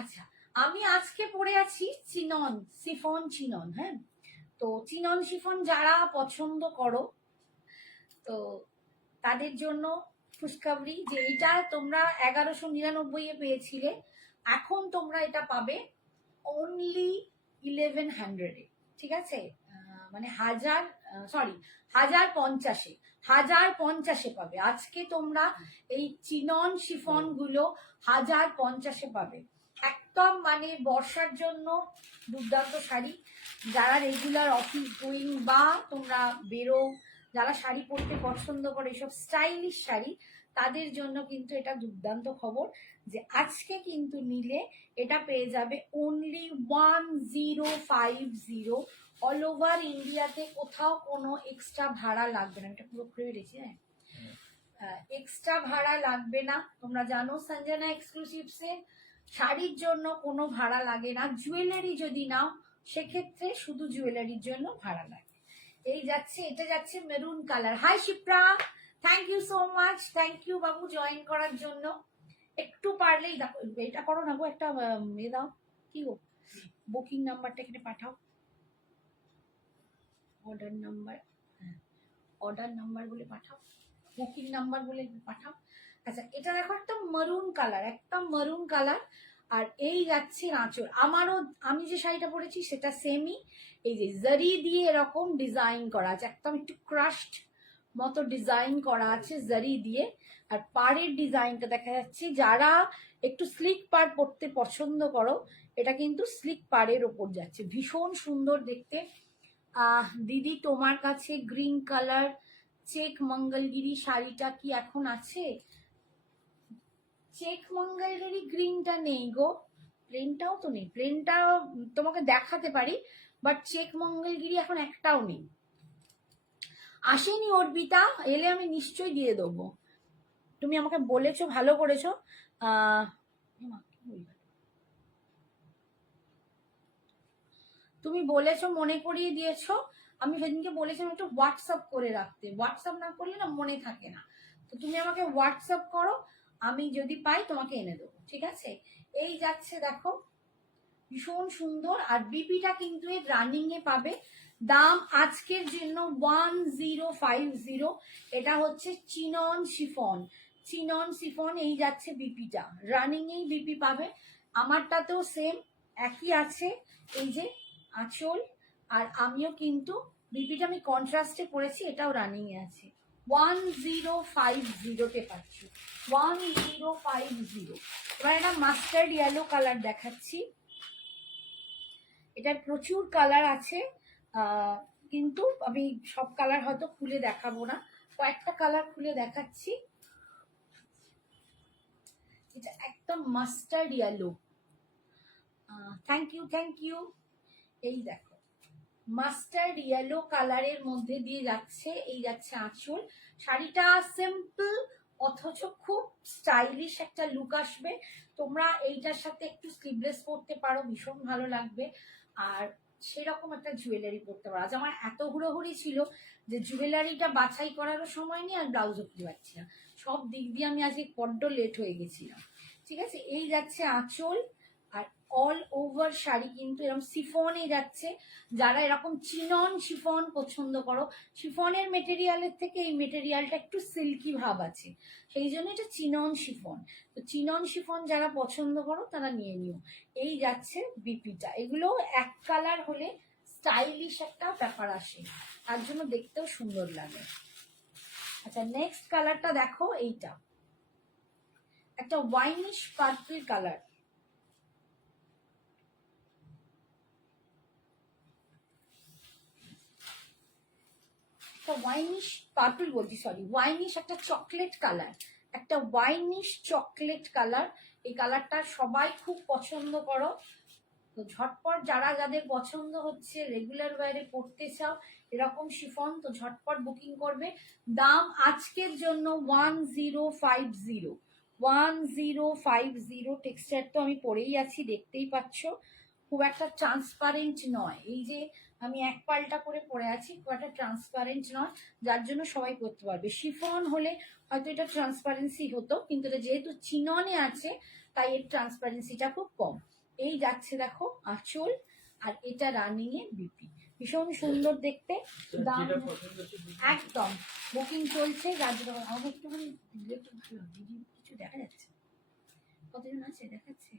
আচ্ছা, আমি আজকে পরে আছি চিনন, শিফন চিনন। হ্যাঁ, তো চিনন শিফন যারা পছন্দ করো, তো তাদের জন্য খুশখবরি যে এটা তোমরা 1199 পেয়েছিলে, এখন তোমরা এটা পাবে অনলি 1100-এ। ঠিক আছে, মানে 1050-এ পাবে। আজকে তোমরা এই চিনন শিফন গুলো 1050-এ পাবে। একদম মানে বর্ষার জন্য দুর্দান্ত শাড়ি। যারা রেগুলার অফিস গোয়িং বা তোমরা বেরো, যারা শাড়ি পরতে পছন্দ করে, এইসব স্টাইলিশ শাড়ি, তাদের জন্য কিন্তু এটা দুর্দান্ত খবর যে আজকে কিন্তু নিলে এটা পেয়ে যাবে অনলি 1050। অল ওভার ইন্ডিয়াতে কোথাও কোনো এক্সট্রা ভাড়া লাগবে না। এটা পুরো খুলে রেখেছি। হ্যাঁ, এক্সট্রা ভাড়া লাগবে না। তোমরা জানো সঞ্জনা এক্সক্লুসিভসে শাড়ির জন্য কোনো ভাড়া লাগে না। জুয়েলারি যদি নাও সেক্ষেত্রে শুধু জুয়েলারির জন্য ভাড়া লাগে। এই যাচ্ছে, এটা যাচ্ছে maroon colour. Hi Shipra, thank you so much. Thank you বাবু জয়েন করার জন্য। একটু পারলেই দেখো এটা করো না গো, একটা ইয়ে দাও, কি গো, বুকিং নাম্বারটা এখানে পাঠাও, অর্ডার নাম্বার, হ্যাঁ অর্ডার নাম্বার বলে পাঠাও, বুকিং নাম্বার বলে পাঠাও। আচ্ছা, এটা দেখো একটা মারুন কালার, একদম মারুন কালার। আর এই যাচ্ছে আঁচল। আমারও, আমি যে শাড়িটা পরেছি সেটা সেমই। এই যে জারি দিয়ে এরকম ডিজাইন করা আছে, একদম একটু ক্রাশড মতো ডিজাইন করা আছে জারি দিয়ে। আর পাড়ের ডিজাইনটা দেখা যাচ্ছে, যারা একটু স্লিক পাড় পরতে পছন্দ করো, এটা কিন্তু স্লিক পাড়ের ওপর যাচ্ছে, ভীষণ সুন্দর দেখতে। দিদি তোমার কাছে গ্রিন কালার চেক মঙ্গলগিরি শাড়িটা কি এখন আছে? চেক মঙ্গলগিরি গ্রিনটা নেই গো, প্লেনটাও তো নেই। প্লেনটা তোমাকে দেখাতে পারি, বাট চেক মঙ্গলগিরি এখন একটাও নেই, আসেনি অর্পিতা। এলে আমি নিশ্চয়ই দিয়ে দেবো। তুমি আমাকে বলেছো, ভালো করেছো। তুমি বলেছো, মনে করিয়ে দিয়েছো। আমি সেদিনকে বলেছিলাম একটু হোয়াটসঅ্যাপ করে রাখতে, হোয়াটসঅ্যাপ না করলে না মনে থাকে না। তো তুমি আমাকে হোয়াটসঅ্যাপ করো, আমি যদি পাই তোমাকে এনে দেবো। ঠিক আছে, এই যাচ্ছে দেখো, ভীষণ সুন্দর। আর বিপিটা কিন্তু এর রানিং এ পাবে। দাম আজকের জন্য 1050। এটা হচ্ছে চিনন শিফন, চিনন শিফন। এই যাচ্ছে বিপিটা, রানিং এই বিপি পাবে। আমারটাতেও সেম একই আছে, এই যে আঁচল। আর আমিও কিন্তু বিপিটা আমি কন্ট্রাস্টে পরেছি, এটাও রানিং এ আছে। 1050-তে পাচ্ছি, 1050। এবার একটা মাস্টার্ড ইয়েলো কালার দেখাচ্ছি। এটার প্রচুর কালার আছে, কিন্তু আমি সব কালার হয়তো খুলে দেখাবো না, কয়েকটা কালার খুলে দেখাচ্ছি। এটা একদম mustard yellow. Thank you, thank you. এই দেখো, মাস্টার্ড ইয়েলো কালারের মধ্যে দিয়ে যাচ্ছে, এই যাচ্ছে আঁচল। শাড়িটা সিম্পল অথচ খুব স্টাইলিশ একটা লুক আসবে। তোমরা এইটার সাথে একটু স্লিভলেস পরতে পারো, ভীষণ ভালো লাগবে। আর সেরকম একটা জুয়েলারি পরতে পারো। আজ আমার এত হুড়োহুড়ি ছিল যে জুয়েলারিটা বাছাই করারও সময় নেই, আর ব্লাউজও খুঁজে পাচ্ছি না। সব দিক দিয়ে আমি আজকে বড্ড লেট হয়ে গেছিলাম। ঠিক আছে, এই যাচ্ছে আঁচল। আর অল ওভার শাড়ি কিন্তু এরকম শিফনে যাচ্ছে। যারা এরকম চিনন শিফন পছন্দ করো, শিফনের মেটেরিয়ালের থেকে এই মেটেরিয়ালটা একটু সিল্কি ভাব আছে, সেই জন্য এটা চিনন শিফন। তো চিনন শিফন যারা পছন্দ করো তারা নিয়ে নিও। এই যাচ্ছে বিপিটা। এগুলো এক কালার হলে স্টাইলিশ একটা ব্যাপার আসে, তার জন্য দেখতেও সুন্দর লাগে। আচ্ছা, নেক্সট কালারটা দেখো, এইটা একটা ওয়াইনিশ পার্পল কালার। ওয়াইনিশ পার্পল বলছি, সরি, ওয়াইনিশ একটা চকলেট কালার, একটা ওয়াইনিশ চকলেট কালার। এই কালারটা সবাই খুব পছন্দ করো। তো ঝটপট যারা, যাদের পছন্দ হচ্ছে রেগুলার ওয়্যারে পড়তে চাও এরকম শিফন, তো ঝটপট বুকিং করবে। দাম আজকের জন্য 1050। 1050। টেক্সচার তো আমি পরেই আছি, দেখতেই পাচ্ছ, খুব একটা ট্রান্সপারেন্ট নয়। এই যে আমি এক পাল্টা করে পরে আছি, খুব একটা ট্রান্সপারেন্ট নয়, যার জন্য সবাই পরতে পারবে। শিফন হলে হয়তো এটা ট্রান্সপারেন্সি হতো, কিন্তু এটা যেহেতু চিননে আছে তাই এর ট্রান্সপারেন্সিটা খুব কম। এই যাচ্ছে দেখো আঁচল, আর এটা রানিং এ বিপি, ভীষণ সুন্দর দেখতে। দাম একদম বুকিং চলছে, আমাকে একটুখানি দিলে একটু ভালো হবে। কিছু দেখা যাচ্ছে, কতজন আছে দেখাচ্ছে।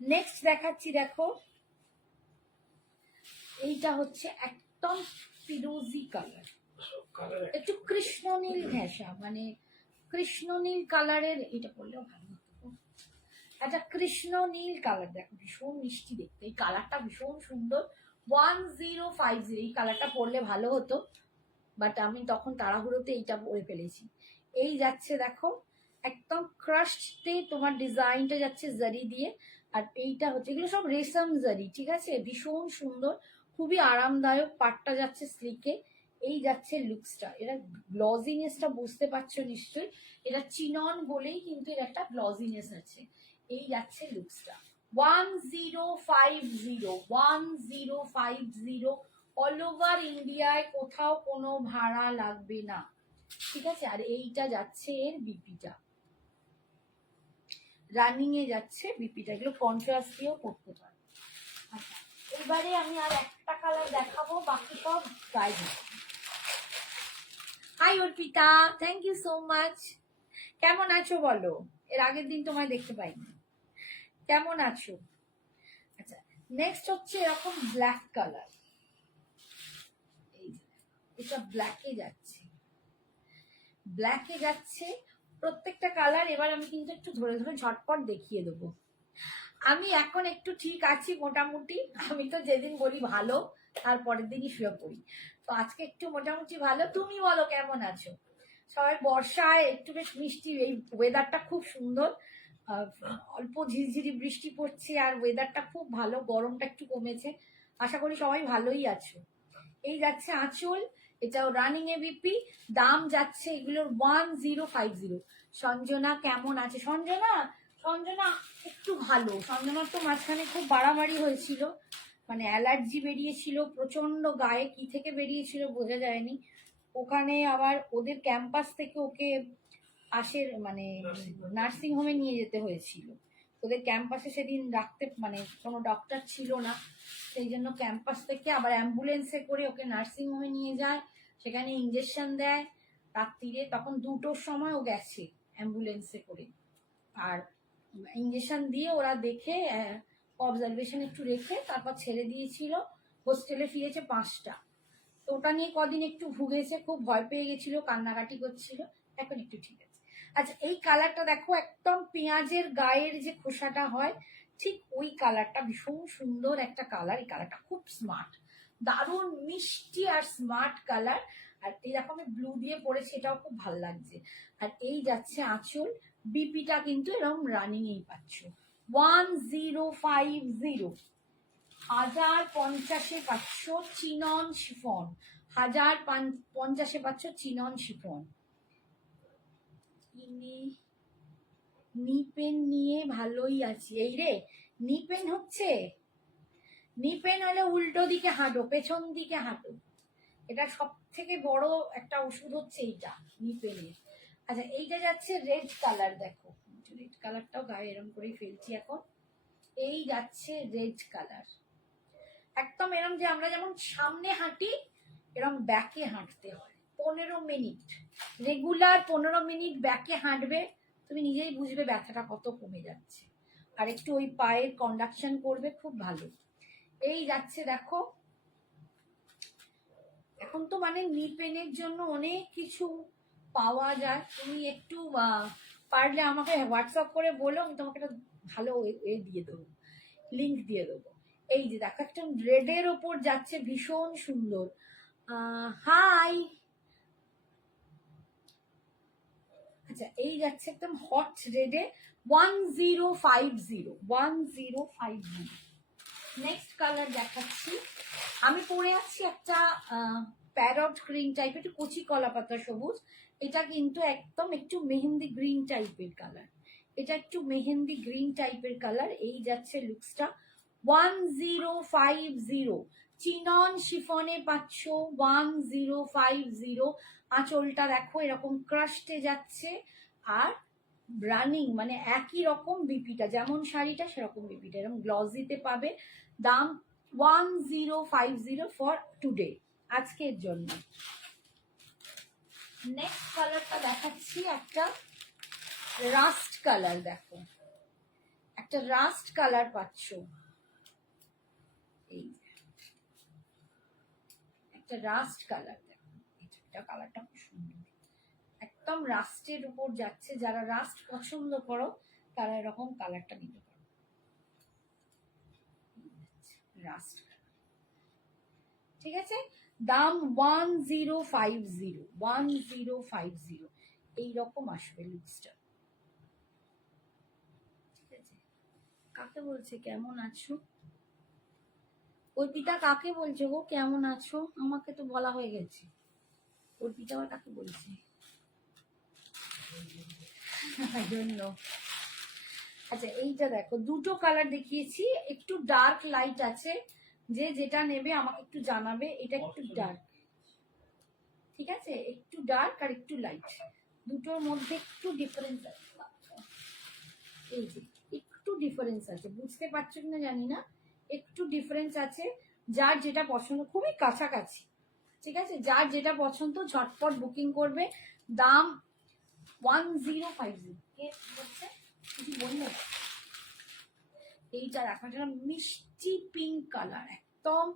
নেক্সট দেখাচ্ছি দেখো, এইটা হচ্ছে একদম ফিরোজি কালার, একটু কৃষ্ণনীল ঘেঁষা, মানে কৃষ্ণনীল কালারের, এটা পড়লেও ভালো হতো। একটা কৃষ্ণনীল কালার, দেখো ভীষণ মিষ্টি দেখতে, এই কালারটা ভীষণ সুন্দর। 1050, এই কালারটা পরলে ভালো হতো, বাট আমি তখন তাড়াহুড়োতে এইটা পরে ফেলেছি। এই যাচ্ছে দেখো একদম ক্রাশডে, তোমার ডিজাইনটা যাচ্ছে জারি দিয়ে, আর এইটা হচ্ছে, এগুলো সব রেশম জারি, ঠিক আছে, ভীষণ সুন্দর, খুবই আরামদায়ক, পাটটা যাচ্ছে স্লিকে। এই যাচ্ছে লুকসটা, এটা গ্লজিনেসটা বুঝতে পারছো নিশ্চয়ই, এটা চিনন বলেই কিন্তু এর একটা গ্লজিনেস আছে। এই যাচ্ছে লুকসটা 1050 অল ওভার ইন্ডিয়ায়, কোথাও কোনো ভাড়া লাগবে না, ঠিক আছে। আর এইটা যাচ্ছে এর বিপিটা, রানিং এ যাচ্ছে বিপিটা, এগুলো কন্ট্রাস্ট দিয়েও পড়তে পারে। আচ্ছা, এবারে আমি আর একটা কালার দেখাবো, বাকি সব গায়ে। Hi Arpita, thank you so much. কেমন আছো বলো, এর আগের দিন তোমায় দেখতে পাইনি, কেমন আছো? আচ্ছা, নেক্সট হচ্ছে এরকম ব্ল্যাক কালার, এটা ব্ল্যাকে যাচ্ছে, ব্ল্যাকে যাচ্ছে প্রত্যেকটা কালার। এবার আমি কিন্তু একটু ধরে ধরে ঝটপট দেখিয়ে দেবো। আমি এখন একটু ঠিক আছি মোটামুটি, আমি তো যেদিন বলি ভালো তারপরের দিনই শুয়ে পড়ি, তো আজকে একটু মোটামুটি ভালো। তুমি বলো কেমন আছো? সবাই বর্ষায় একটু বেশ মিষ্টি, এই ওয়েদারটা খুব সুন্দর, অল্প ঝিরঝিরি বৃষ্টি পড়ছে, আর ওয়েদারটা খুব ভালো, গরমটা একটু কমেছে, আশা করি সবাই ভালোই আছো। এই যাচ্ছে আঁচল, এটাও রানিং এবিপি, দাম যাচ্ছে এগুলোর 1050। সঞ্জনা কেমন আছে? সঞ্জনা, সঞ্জনা একটু ভালো, সঞ্জনার তো মাঝখানে খুব বাড়াবাড়ি হয়েছিল, মানে অ্যালার্জি বেরিয়েছিল প্রচন্ড, গায়ে কি থেকে বেরিয়েছিল বোঝা যায়নি। ওখানে আবার ওদের ক্যাম্পাস থেকে ওকে মানে নার্সিং হোমে নিয়ে যেতে হয়েছিল, ওদের ক্যাম্পাসে সেদিন রাখতে মানে কোনো ডক্টর ছিল না, সেই জন্য ক্যাম্পাস থেকে আবার অ্যাম্বুলেন্সে করে ওকে নার্সিং হোমে নিয়ে যায়, সেখানে ইঞ্জেকশন দেয় রাত্রিরে, তখন 2টোর সময় ও গেছে অ্যাম্বুলেন্সে করে, আর ইঞ্জেকশন দিয়ে ওরা দেখে অবজারভেশন একটু রেখে তারপর ছেড়ে দিয়েছিল, হোস্টেলে ফিরেছে 5টা। তো ওটা নিয়ে কদিন একটু ভুগেছে, খুব ভয় পেয়ে গেছিল, কান্নাকাটি করছিল, এখন একটু ঠিক আছে। আচ্ছা, এই কালারটা দেখো, একদম পেঁয়াজের গায়ের যে খোসাটা হয় ঠিক ওই কালারটা, ভীষণ সুন্দর একটা কালার, এই কালারটা খুব স্মার্ট, দারুণ মিষ্টি আর স্মার্ট কালার। আর এই দেখো আমি ব্লু দিয়ে পরেছি, এটাও খুব ভালো লাগছে। আর এই যাচ্ছে আঁচল, বিপিটা কিন্তু এরকম রানিং এই পাচ্ছ 1050, 1050 পাচ্ছ চিনন শিফন, 1050 পাচ্ছ চিনন শিফন। নিপেন নিয়ে ভালোই আছি। এই রে, নিপেন হচ্ছে, নিপেন হলে উল্টো দিকে হাঁটো, পেছন দিকে হাঁটো, এটা সব থেকে বড় একটা ওষুধ হচ্ছে এইটা নিপেনের। আচ্ছা, এইটা যাচ্ছে রেড কালার, দেখো রেড কালারটাও গায়ে এরম করেই ফেলছি এখন। এই যাচ্ছে রেড কালার, একদম এরম যে আমরা যেমন সামনে হাঁটি এরম ব্যাকে হাঁটতে হয়, 15 মিনিট রেগুলার, 15 মিনিট ব্যাকে হাঁটবে, তুমি নিজেই বুঝবে ব্যথাটা কত কমে যাচ্ছে, আর একটু ওই পায়ের কন্ডাকশন করবে, খুব ভালো। এই যাচ্ছে দেখো, এখন তো মানে নি পেনের জন্য অনেক কিছু পাওয়া যায়, তুমি একটু পারলে আমাকে হোয়াটসঅ্যাপ করে বলো, আমি তোমাকে একটা ভালো এ দিয়ে দেবো, লিঙ্ক দিয়ে দেবো। এই যে দেখো একটা রেডের ওপর যাচ্ছে, ভীষণ সুন্দর। হাই, আচ্ছা এই যাচ্ছে একদম হট রেডে 1050। নেক্সট কালার দেখাচ্ছি, আমি পরে আছি একটা প্যারট গ্রিন টাইপের, একটু কচি কলা পাতা সবুজ, এটা কিন্তু একদম একটু মেহেন্দি গ্রিন টাইপের কালার, এটা একটু মেহেন্দি গ্রিন টাইপের কালার। এই যাচ্ছে লুকসটা 1050, চিনন শিফনে পাচ্ছ 1050। আঁচলটা দেখো এরকম ক্রাশতে যাচ্ছে, আর রানিং মানে একই রকম বিপিটা, যেমন শাড়িটা সেরকম বিপিটা, এরকম গ্লজিতে পাবে। দাম 1050 ফর টুডে, আজকের জন্য। নেক্সট কালারটা দেখাচ্ছি, একটা রাস্ট কালার। দেখো একটা রাস্ট কালার পাচ্ছ, এই একটা রাস্ট কালার। দেখো এটা কালারটা খুব সুন্দর, একদম রাস্টের উপর যাচ্ছে। যারা রাস্ট পছন্দ করো তারা এরকম কালারটা নিতে পারো, রাস্ট। ঠিক আছে, দাম 1050 এইরকম আসবে লুকসটা। ঠিক আছে, কাকে বলছে কেমন আছো? অর্পিতা কাকে বলছে গো কেমন আছো? আমাকে তো বলা হয়ে গেছে। অর্পিতা আবার কাকে বলছে? জন্য। আচ্ছা এইটা দেখো, দুটো কালার দেখিয়েছি, একটু ডার্ক লাইট আছে। যে যেটা নেবে আমাকে একটু জানাবে। এটা একটু ডার্ক, ঠিক আছে, একটু ডার্ক আর একটু লাইট, দুটোর মধ্যে একটু ডিফারেন্স আছে। এই যে একটু ডিফারেন্স আছে, বুঝতে পারছো কিনা জানি না, একটু ডিফারেন্স আছে। যার যেটা পছন্দ, খুবই কাছাকাছি। ঠিক আছে, যার যেটা পছন্দ ঝটপট বুকিং করবে। দাম 1050। কে বলছে কিছু বললো? এইটা দেখো, এটা মিষ্টি পিঙ্ক কালার, একদম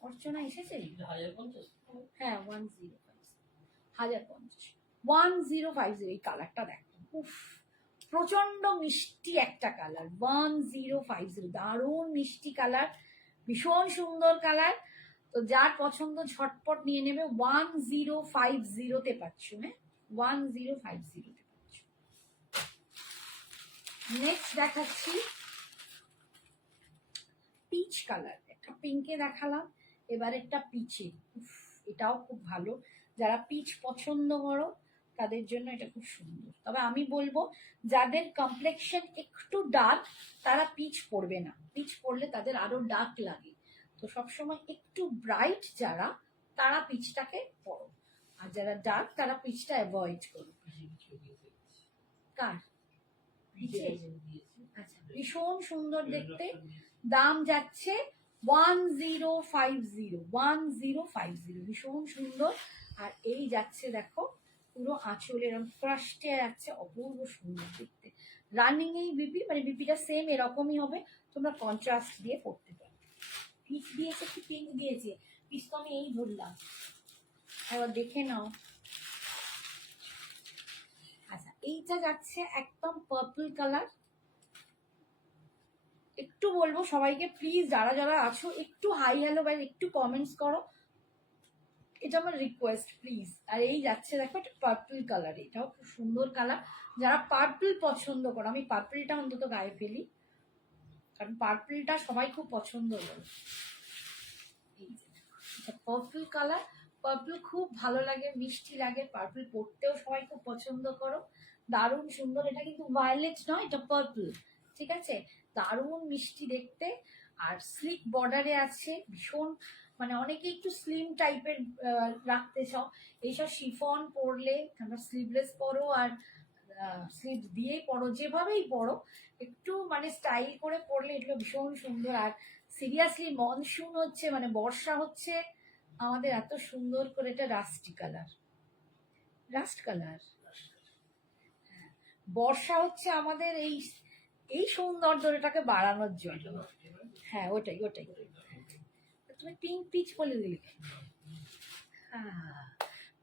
অর্চনা এসেছে। হ্যাঁ 1050 এই কালারটা দেখো, উফ প্রচন্ড মিষ্টি একটা কালার। 1050 দারুণ মিষ্টি কালার, ভীষণ সুন্দর কালার। তো যার পছন্দ ঝটপট নিয়ে নেবে। 1050 পাচ্ছ, হ্যাঁ 1050 পাচ্ছ। নেক্সট দেখাচ্ছি পিচ কালার, একটা পিঙ্কে দেখালাম, এবার একটা পিচে। এটাও খুব ভালো, যারা পিচ পছন্দ করো তাদের জন্য এটা খুব সুন্দর। তবে আমি বলবো যাদের কমপ্লেক্সন একটু ডার্ক তারা পিচ পরবে না, পিচ পরলে তাদের আরো ডার্ক লাগে। তো সবসময় একটু ব্রাইট যারা, তারা পিচটাকে পরো, আর যারা ডার্ক তারা পিচটা অ্যাভয়েড করো। কার আচ্ছা, ভীষণ সুন্দর দেখতে। দাম যাচ্ছে 1050 ভীষণ সুন্দর। আর এই যাচ্ছে দেখো পুরো আঁচলে এরকম ক্রাশটে যাচ্ছে, অপূর্ব সুন্দর দেখতে। রানিং এই বিপি, মানে বিপিটা সেম এরকমই হবে, তোমরা কন্ট্রাস্ট দিয়ে পড়তে পারো। পিচ দিয়েছে কি পিঙ্ক দিয়েছে? পিচ তো আমি এই ধরলাম, এবার দেখে নাও। আচ্ছা এইটা যাচ্ছে একদম পার্পল কালার। একটু বলবো সবাইকে প্লিজ, যারা যারা আছো একটু হাই হ্যালো বা একটু কমেন্টস করো, এটা আমার রিকোয়েস্ট প্লিজ। আর এই যাচ্ছে দেখো একটা পার্পল কালার, এটাও খুব সুন্দর কালার। যারা পার্পল পছন্দ করো, আমি পার্পলটা অন্তত গায়ে ফেলি, কারণ পার্পলটা সবাই খুব পছন্দ করে। পার্পল কালার, পার্পল খুব ভালো লাগে, মিষ্টি লাগে, পার্পল পরতেও সবাই খুব পছন্দ করো। দারুণ সুন্দর, এটা কিন্তু ভায়োলেট নয়, এটা পার্পল। ঠিক আছে, দারুণ মিষ্টি দেখতে। আর স্লিক বর্ডারে আছে, ভীষণ মানে অনেকে একটু স্লিম টাইপের রাখতে চাও, এইসব শিফন পরলে, তোমরা স্লিভলেস পরো আর স্লিভ দিয়েই পরো, যেভাবেই পরো একটু মানে স্টাইল করে পরলে এগুলো ভীষণ সুন্দর। আর সিরিয়াসলি মনসুন হচ্ছে, মানে বর্ষা হচ্ছে আমাদের, এত সুন্দর করে এটা রাস্টি কালার, রাস্ট কালার। বর্ষা হচ্ছে আমাদের এই এই সৌন্দর্যটাকে বাড়ানোর জন্য। হ্যাঁ ওটাই ওটাই, তুমি পিঙ্ক পিচ বলে দিলে।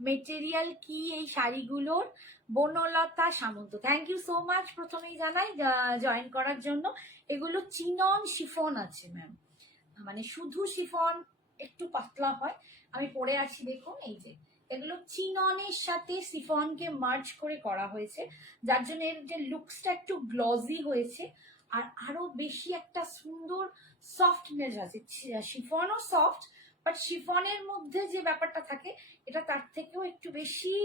মেটেরিয়াল কি এই শাড়িগুলোর? বনলতা সামন্ত, থ্যাংক ইউ সো মাচ। প্রথমেই জানাই জয়েন করার জন্য। এগুলো চিনন শিফন আছে ম্যাম, মানে শুধু শিফন একটু পাতলা হয়। আমি পরে আছি দেখুন, এই যে এগুলো চিননের সাথে শিফনকে মার্জ করে করা হয়েছে, যার জন্য এর যে লুকসটা একটু গ্লজি হয়েছে, আর আরো বেশি একটা সুন্দর সফটনেস আছে। শিফনও সফট, বাট শিফনের মধ্যে যে ব্যাপারটা থাকে এটা তার থেকেও একটু বেশি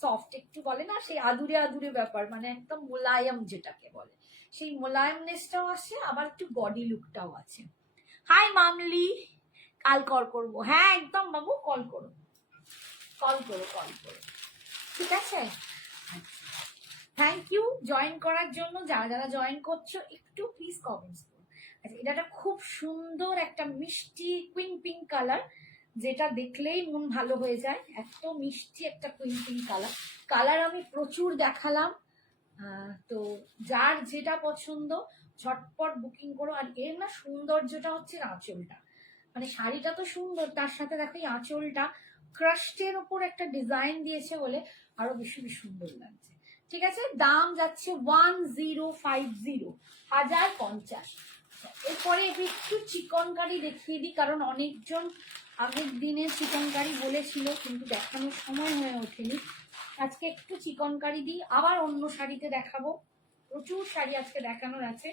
সফট, একটু বলে না সেই আদুরে আদুরে ব্যাপার, মানে একদম মোলায়েম যেটাকে বলে, সেই মোলায়েমনেসটাও আছে, আবার একটু বডি লুকটাও আছে। হাই মামলি, কাল কল করবো, হ্যাঁ একদম বাবু, কল করো কল করো কল করো, ঠিক আছে। থ্যাংক ইউ জয়েন করার জন্য, যারা যারা জয়েন করছো একটু প্লিজ কমেন্টস করো। আচ্ছা, এটা একটা খুব সুন্দর একটা মিষ্টি কুইন পিঙ্ক কালার, যেটা দেখলেই মন ভালো হয়ে যায়, এত মিষ্টি একটা কুইন পিঙ্ক কালার। কালার আমি প্রচুর দেখালাম, তো যার যেটা পছন্দ ঝটপট বুকিং করো। আর এর না সৌন্দর্যটা হচ্ছে আঁচলটা, মানে শাড়িটা তো সুন্দর, তার সাথে দেখো এই আঁচলটা ক্রাস্টের ওপর একটা ডিজাইন দিয়েছে বলে আরো বেশি বেশি সুন্দর লাগছে। ঠিক আছে, দাম যাচ্ছে 1050, 1050। এরপরে একটু চিকনকারি দেখিয়ে দিই, কারণ অনেকজন আগের দিনে চিকনকারি বলেছিল কিন্তু দেখানোর সময় হয়ে ওঠেনি। আজকে একটু চিকনকারি দিই, আবার অন্য শাড়িতে দেখাবো, প্রচুর শাড়ি আজকে দেখানোর আছে।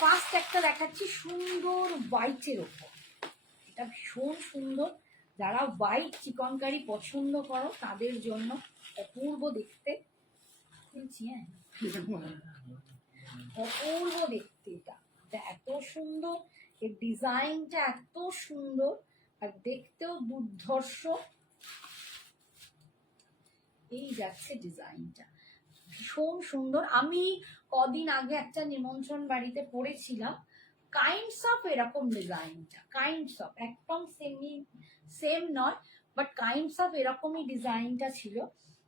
ফার্স্ট একটা দেখাচ্ছি সুন্দর হোয়াইটের ওপর, এটা ভীষণ সুন্দর, যারা হোয়াইট চিকনকারি পছন্দ করো তাদের জন্য অপূর্ব দেখতে, হ্যাঁ অপূর্ব দেখতে, এটা এত সুন্দর, এর ডিজাইনটা এত সুন্দর আর দেখতেও দুর্ধর্ষ। এই যাচ্ছে ডিজাইনটা ভীষণ সুন্দর। আমি কদিন আগে একটা নিমন্ত্রণ বাড়িতে পড়েছিলাম, কাইন্ডস অফ এরকম ডিজাইনটা, কাইন্ডস অফ একদম সেম নয়, বাট কাইন্ডস অফ এরকমই ডিজাইনটা ছিল,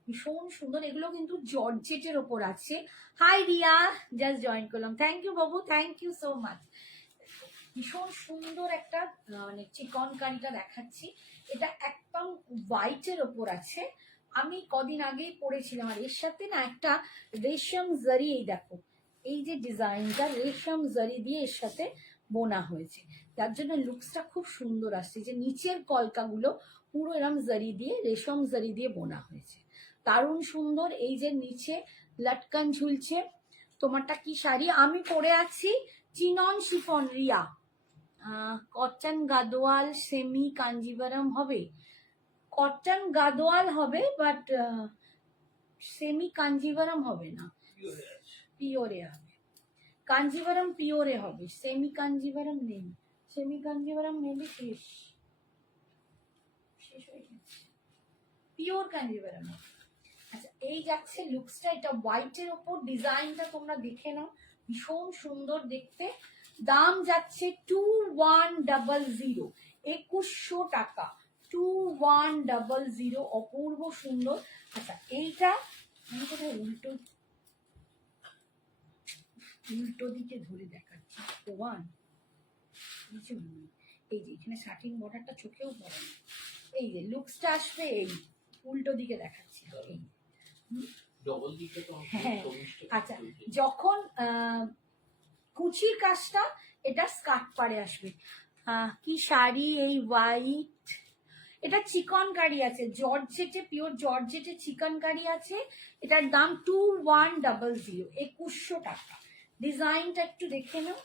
ভীষণ সুন্দর। এগুলো কিন্তু জর্জেটের ওপর আছে। হাই রিয়া, জাস্ট জয়েন করলাম, thank you Babu, thank you so much. ভীষণ সুন্দর একটা মানে চিকনকারিটা দেখাচ্ছি, এটা একদম হোয়াইটের ওপর আছে। আমি কদিন আগেই পড়েছিলাম, আর এর সাথে না একটা রেশম জারি, এই দেখো এই যে ডিজাইনটা রেশম জারি দিয়ে এর সাথে বোনা হয়েছে, যার জন্য লুকসটা খুব সুন্দর আসছে। যে নিচের কলকাগুলো পুরো এরম জারি দিয়ে, রেশম জারি দিয়ে বোনা হয়েছে, দারুণ সুন্দর। এই যে নিচে লটকান ঝুলছে। তোমারটা কি শাড়ি? আমি পরে আছি chinon chiffon Riya, cotton Gadwal semi Kanjivaram হবে, কটন গাদোয়াল হবে বাট সেমি কাঞ্জিভারাম হবে না, পিওরে হবে, কাঞ্জিভারাম পিওরে হবে, সেমি কাঞ্জিভারাম নেই, সেমি কাঞ্জিভারাম নেবে শেষ শেষ হয়ে গেছে, পিওর কাঞ্জিভারাম। আচ্ছা, এই যাচ্ছে লুকসটা, এটা হোয়াইটের ওপর ডিজাইনটা তোমরা দেখে নাও, ভীষণ সুন্দর দেখতে। দাম যাচ্ছে 2100, 2100 টাকা, 2100, অপূর্ব সুন্দর। আচ্ছা, এইটা আমি কোথায় উল্টো উল্টো দিকে ধরে দেখাচ্ছি, এই যে এখানে শাটিং বর্ডারটা চোখেও পড়ে না, এই যে লুকসটা আসবে, এই উল্টো দিকে দেখাচ্ছি, এই হ্যাঁ। আচ্ছা, যখন কুচির কাজটা এটা স্কার্ট পাড়ে আসবে। কি শাড়ি এই হোয়াইট, এটা চিকনকারি আছে, জর্জেটে, পিওর জর্জেটে চিকনকারি আছে, এটার দাম 2100, 2100 টাকা। ডিজাইনটা একটু দেখে নাও,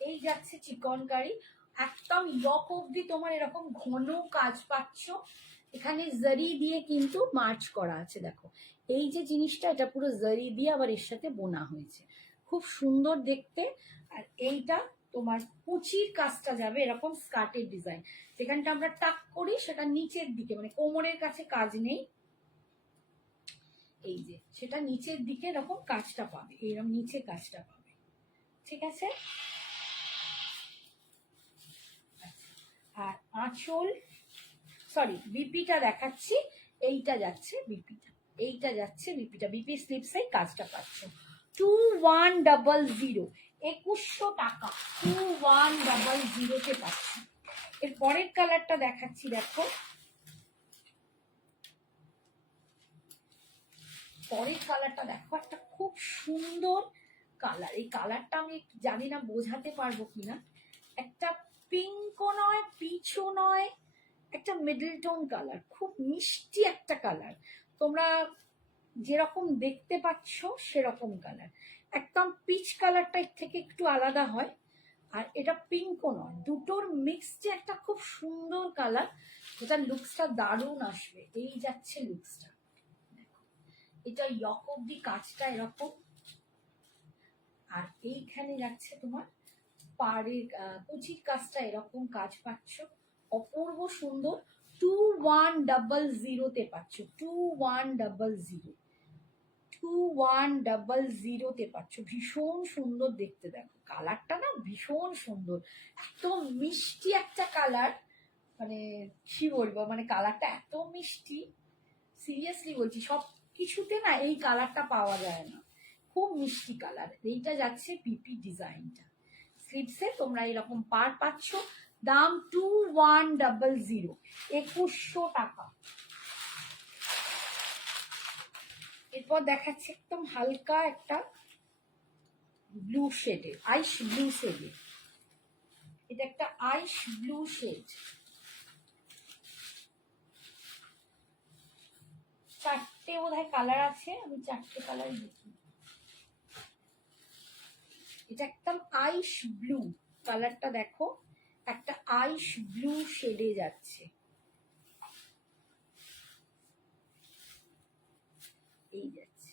এই যাচ্ছে চিকনকারি, একদম ইয়ক অব্দি তোমার এরকম ঘন কাজ পাচ্ছ, এখানে জারি দিয়ে কিন্তু মার্চ করা আছে, দেখো এই যে জিনিসটা, এটা পুরো জারি দিয়ে আবার এর সাথে বোনা হয়েছে, খুব সুন্দর দেখতে। আর এইটা তোমার কুচির কাজটা যাবে এরকম স্কার্টের ডিজাইন, যেখানটা আমরা টাক করি সেটা নিচের দিকে, মানে কোমরের কাছে কাজ নেই, এই যে সেটা নিচের দিকে এরকম কাজটা পাবে, এরকম নিচে কাজটা পাবে, ঠিক আছে। আর আঁচল, সরি বিপিটা দেখাচ্ছি, এইটা যাচ্ছে বিপিটা, এইটা যাচ্ছে বিপিটা, বিপি স্লিপসে কাজটা পাচ্ছ 2100, 2100 টাকা, 2100 পাচ্ছ। এর পরের কালারটা দেখাচ্ছি, দেখো পরের কালারটা দেখো, একটা খুব সুন্দর কালার, এই কালারটা আমি জানি না বোঝাতে পারবো কিনা, একটা পিঙ্কও নয় পিচও নয়, একটা মিডল টোন কালার, খুব মিষ্টি একটা কালার, তোমরা যেরকম দেখতে পাচ্ছ সেরকম কালার, একদম পিচ কালারটা এর থেকে একটু আলাদা হয়, আর এটা পিঙ্কও নয়, দুটোর মিক্সড একটা খুব সুন্দর কালার, যেটা লুকসটা দারুণ আসবে। এই যাচ্ছে লুকসটা, এটা ইয়ক অব্দি কাজটা এরকম, আর এইখানে যাচ্ছে তোমার পাড়ের কুচির কাজটা এরকম কাজ পাচ্ছ, অপূর্ব সুন্দর। 2100 পাচ্ছ, 2100, 2100 পাচ্ছ। ভীষণ সুন্দর দেখতে, দেখো কালারটা না ভীষণ সুন্দর, একদম মিষ্টি একটা কালার। মানে কি বলবো, মানে কালারটা এত মিষ্টি, সিরিয়াসলি বলছি, সব কিছুতে না এই কালারটা পাওয়া যায় না, খুব মিষ্টি কালার। এইটা যাচ্ছে পিপি ডিজাইনটা, স্লিপসে তোমরা এরকম পার পাচ্ছ। দাম 2100, 2100 টাকা। এরপর দেখাচ্ছে একদম হালকা একটা ব্লু শেডের, আইস ব্লু শেডের। এটা একটা আইস ব্লু শেড, চারটে বোধহয় কালার আছে, আমি চারটে কালার দেখি। এটা একদম আইস ব্লু কালারটা, দেখো একটা আইস ব্লু শেডে যাচ্ছে। এই যাচ্ছে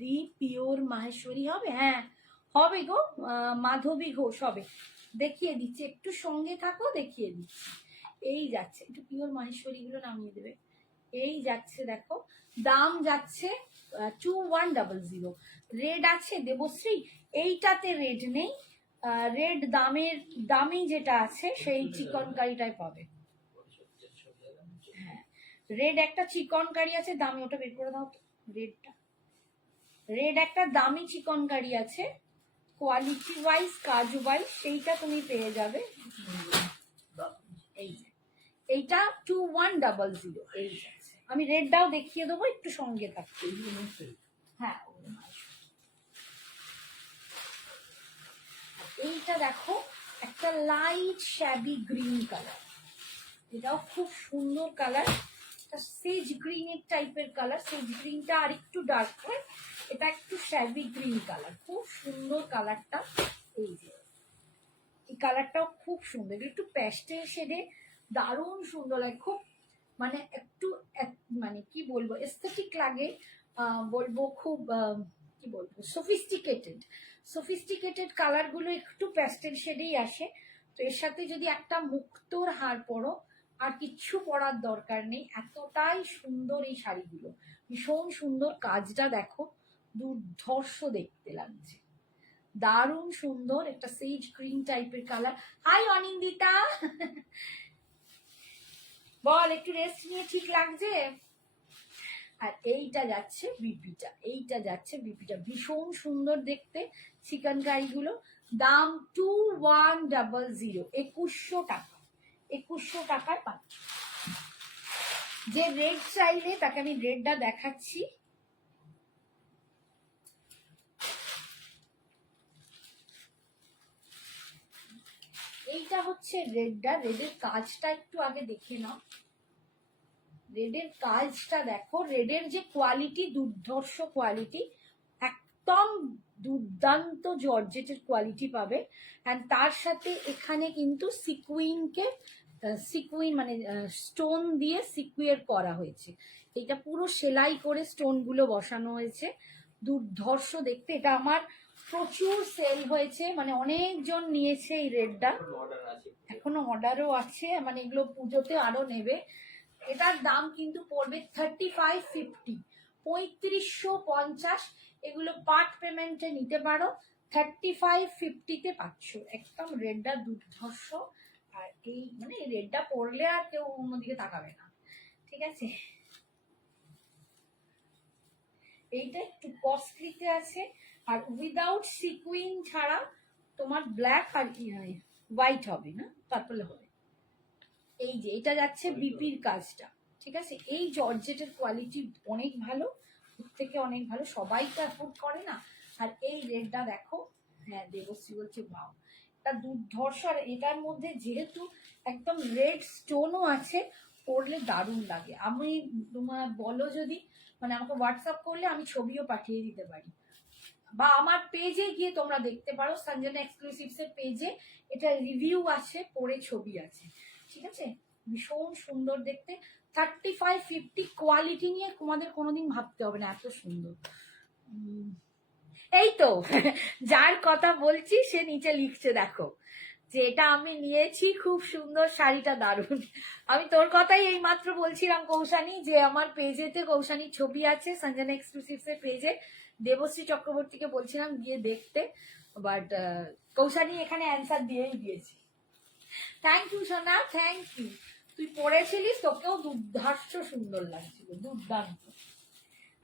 দি পিওর মাহেশ্বরী হবে, হ্যাঁ হবে গো, মাধবী ঘোষ হবে। দেখিয়ে দিচ্ছি, একটু সঙ্গে থাকো, দেখিয়ে দিচ্ছি। এই যাচ্ছে, একটু পিওর মাহেশ্বরী গুলো নামিয়ে দেবে। এই যাচ্ছে দেখো, দাম যাচ্ছে 2100। রেড আছে দেবশ্রী, এইটাতে রেড নেই, রেড দামি যেটা আছে সেই চিকন কারিটাই পাবে। হ্যাঁ, রেড একটা চিকন কারি আছে দামি, ওটা বের করে দাও তো। রেডটা, রেড একটা দামি চিকন কারি আছে, কোয়ালিটি ওয়াইজ কাজ ওয়াইজ সেইটা তুমি পেয়ে যাবে। এই যে এইটা 2100। এই আছে, আমি রেডটাও দেখিয়ে দেবো, একটু সঙ্গে থাকতে। হ্যাঁ, এইটা দেখো একটা লাইট শ্যাবি গ্রিন কালার, এটাও খুব সুন্দর কালার, সেজ গ্রিনের টাইপের কালার। সেজ গ্রিনটা আর একটু ডার্ক হয়, এটা একটু শ্যাবি গ্রিন কালার, খুব সুন্দর কালারটা। এই যে এই কালারটাও খুব সুন্দর, একটু প্যাস্টেল শেডে, দারুণ সুন্দর লাগে, খুব মানে একটু মানে কি বলবো এস্থেটিক লাগে, বলবো খুব কি বলবো সফিস্টিকেটেড কালার গুলো একটু প্যাস্টেল শেডেই আসে। তো এর সাথে যদি একটা মুক্তোর হার পরো, আর কিচ্ছু পরার দরকার নেই, এতটাই সুন্দর এই শাড়িগুলো, ভীষণ সুন্দর। কাজটা দেখো দুর্ধর্ষ দেখতে লাগছে, দারুণ সুন্দর, একটা সেজ গ্রিন টাইপের কালার। হাই অনিন্দিতা, বল একটু রেস্ট নিয়ে ঠিক লাগছে। আর এইটা যাচ্ছে বিপিটা, এইটা যাচ্ছে বিপিটা, ভীষণ সুন্দর দেখতে চিকেন কারিগুলো। দাম 2100, 2100 টাকা, 2100 টাকায় পাচ্ছ। যে রেড চাইলে তাকে আমি রেডটা দেখাচ্ছি। এইটা হচ্ছে রেডটা, রেডের কাজটা একটু আগে দেখে নাও, রেডের কাজটা দেখো, রেডের যে কোয়ালিটি, দুর্ধর্ষ কোয়ালিটি, একদম দুর্দান্ত জর্জেটের কোয়ালিটি পাবে। অ্যান্ড তার সাথে এখানে কিন্তু সিকুইন মানে স্টোন দিয়ে সিকুইয়ার করা হয়েছে, এটা পুরো সেলাই করে স্টোন গুলো বসানো হয়েছে, দুর্ধর্ষ দেখতে। এটা আমার প্রচুর সেল হয়েছে, মানে অনেকজন নিয়েছে এই রেডটা, এখনো অর্ডারও আছে, মানে এগুলো পুজোতে আরো নেবে। এটার দাম কিন্তু পড়বে 3550, 3550। এগুলো পার্ট পেমেন্টে নিতে পারো, 3550-তে পাচ্ছ। একদম রেডটা দুর্ধর্ষ, আর এই মানে এই রেডটা পরলে আর কেউ অন্যদিকে তাকাবে না, ঠিক আছে। এইটা একটু কস্টলিতে আছে, আর উইদাউট সিকুইন ছাড়া তোমার ব্ল্যাক আর হোয়াইট হবে না, পার্পল হবে। এই যে এটা যাচ্ছে বিপির কাজটা, ঠিক আছে। এই জর্জেটের কোয়ালিটি অনেক ভালো, থেকে অনেক ভালো, সবাই তো অ্যাফোর্ড করে না। আর এই রেডটা দেখো, হ্যাঁ দেবশ্রী বলছে বাও, এটা দুর্ধর্ষ, আর এটার মধ্যে যেহেতু একদম রেড স্টোনও আছে, পরলে দারুণ লাগে। আমি তোমার বলো যদি, মানে আমাকে হোয়াটসঅ্যাপ করলে আমি ছবিও পাঠিয়ে দিতে পারি, বা আমার পেজে গিয়ে তোমরা দেখতে পারো, সঞ্জনা এক্সক্লুসিভস এর পেজে এটা রিভিউ আছে, পরে ছবি আছে, ঠিক আছে। ভীষণ সুন্দর দেখতে, 35-50 কোয়ালিটি নিয়ে তোমাদের কোনোদিন ভাবতে হবে না, এত সুন্দর। এই তো যার কথা বলছি সে নিচে লিখছে, দেখো যে এটা আমি নিয়েছি, খুব সুন্দর শাড়িটা, দারুণ। আমি তোর কথাই এই মাত্র বলছিলাম কৌশানী, যে আমার পেজেতে কৌশানীর ছবি আছে সঞ্জনা এক্সক্লুসিভস এর পেজে, দেবশ্রী চক্রবর্তীকে বলছিলাম গিয়ে দেখতে, বাট কৌশানী এখানে অ্যান্সার দিয়েই দিয়েছি। থ্যাংক ইউ সোনা, থ্যাংক ইউ। তুই পড়েছিলিস, তোকেও দুর্ধার্ষ সুন্দর লাগছিল, দুর্দান্ত।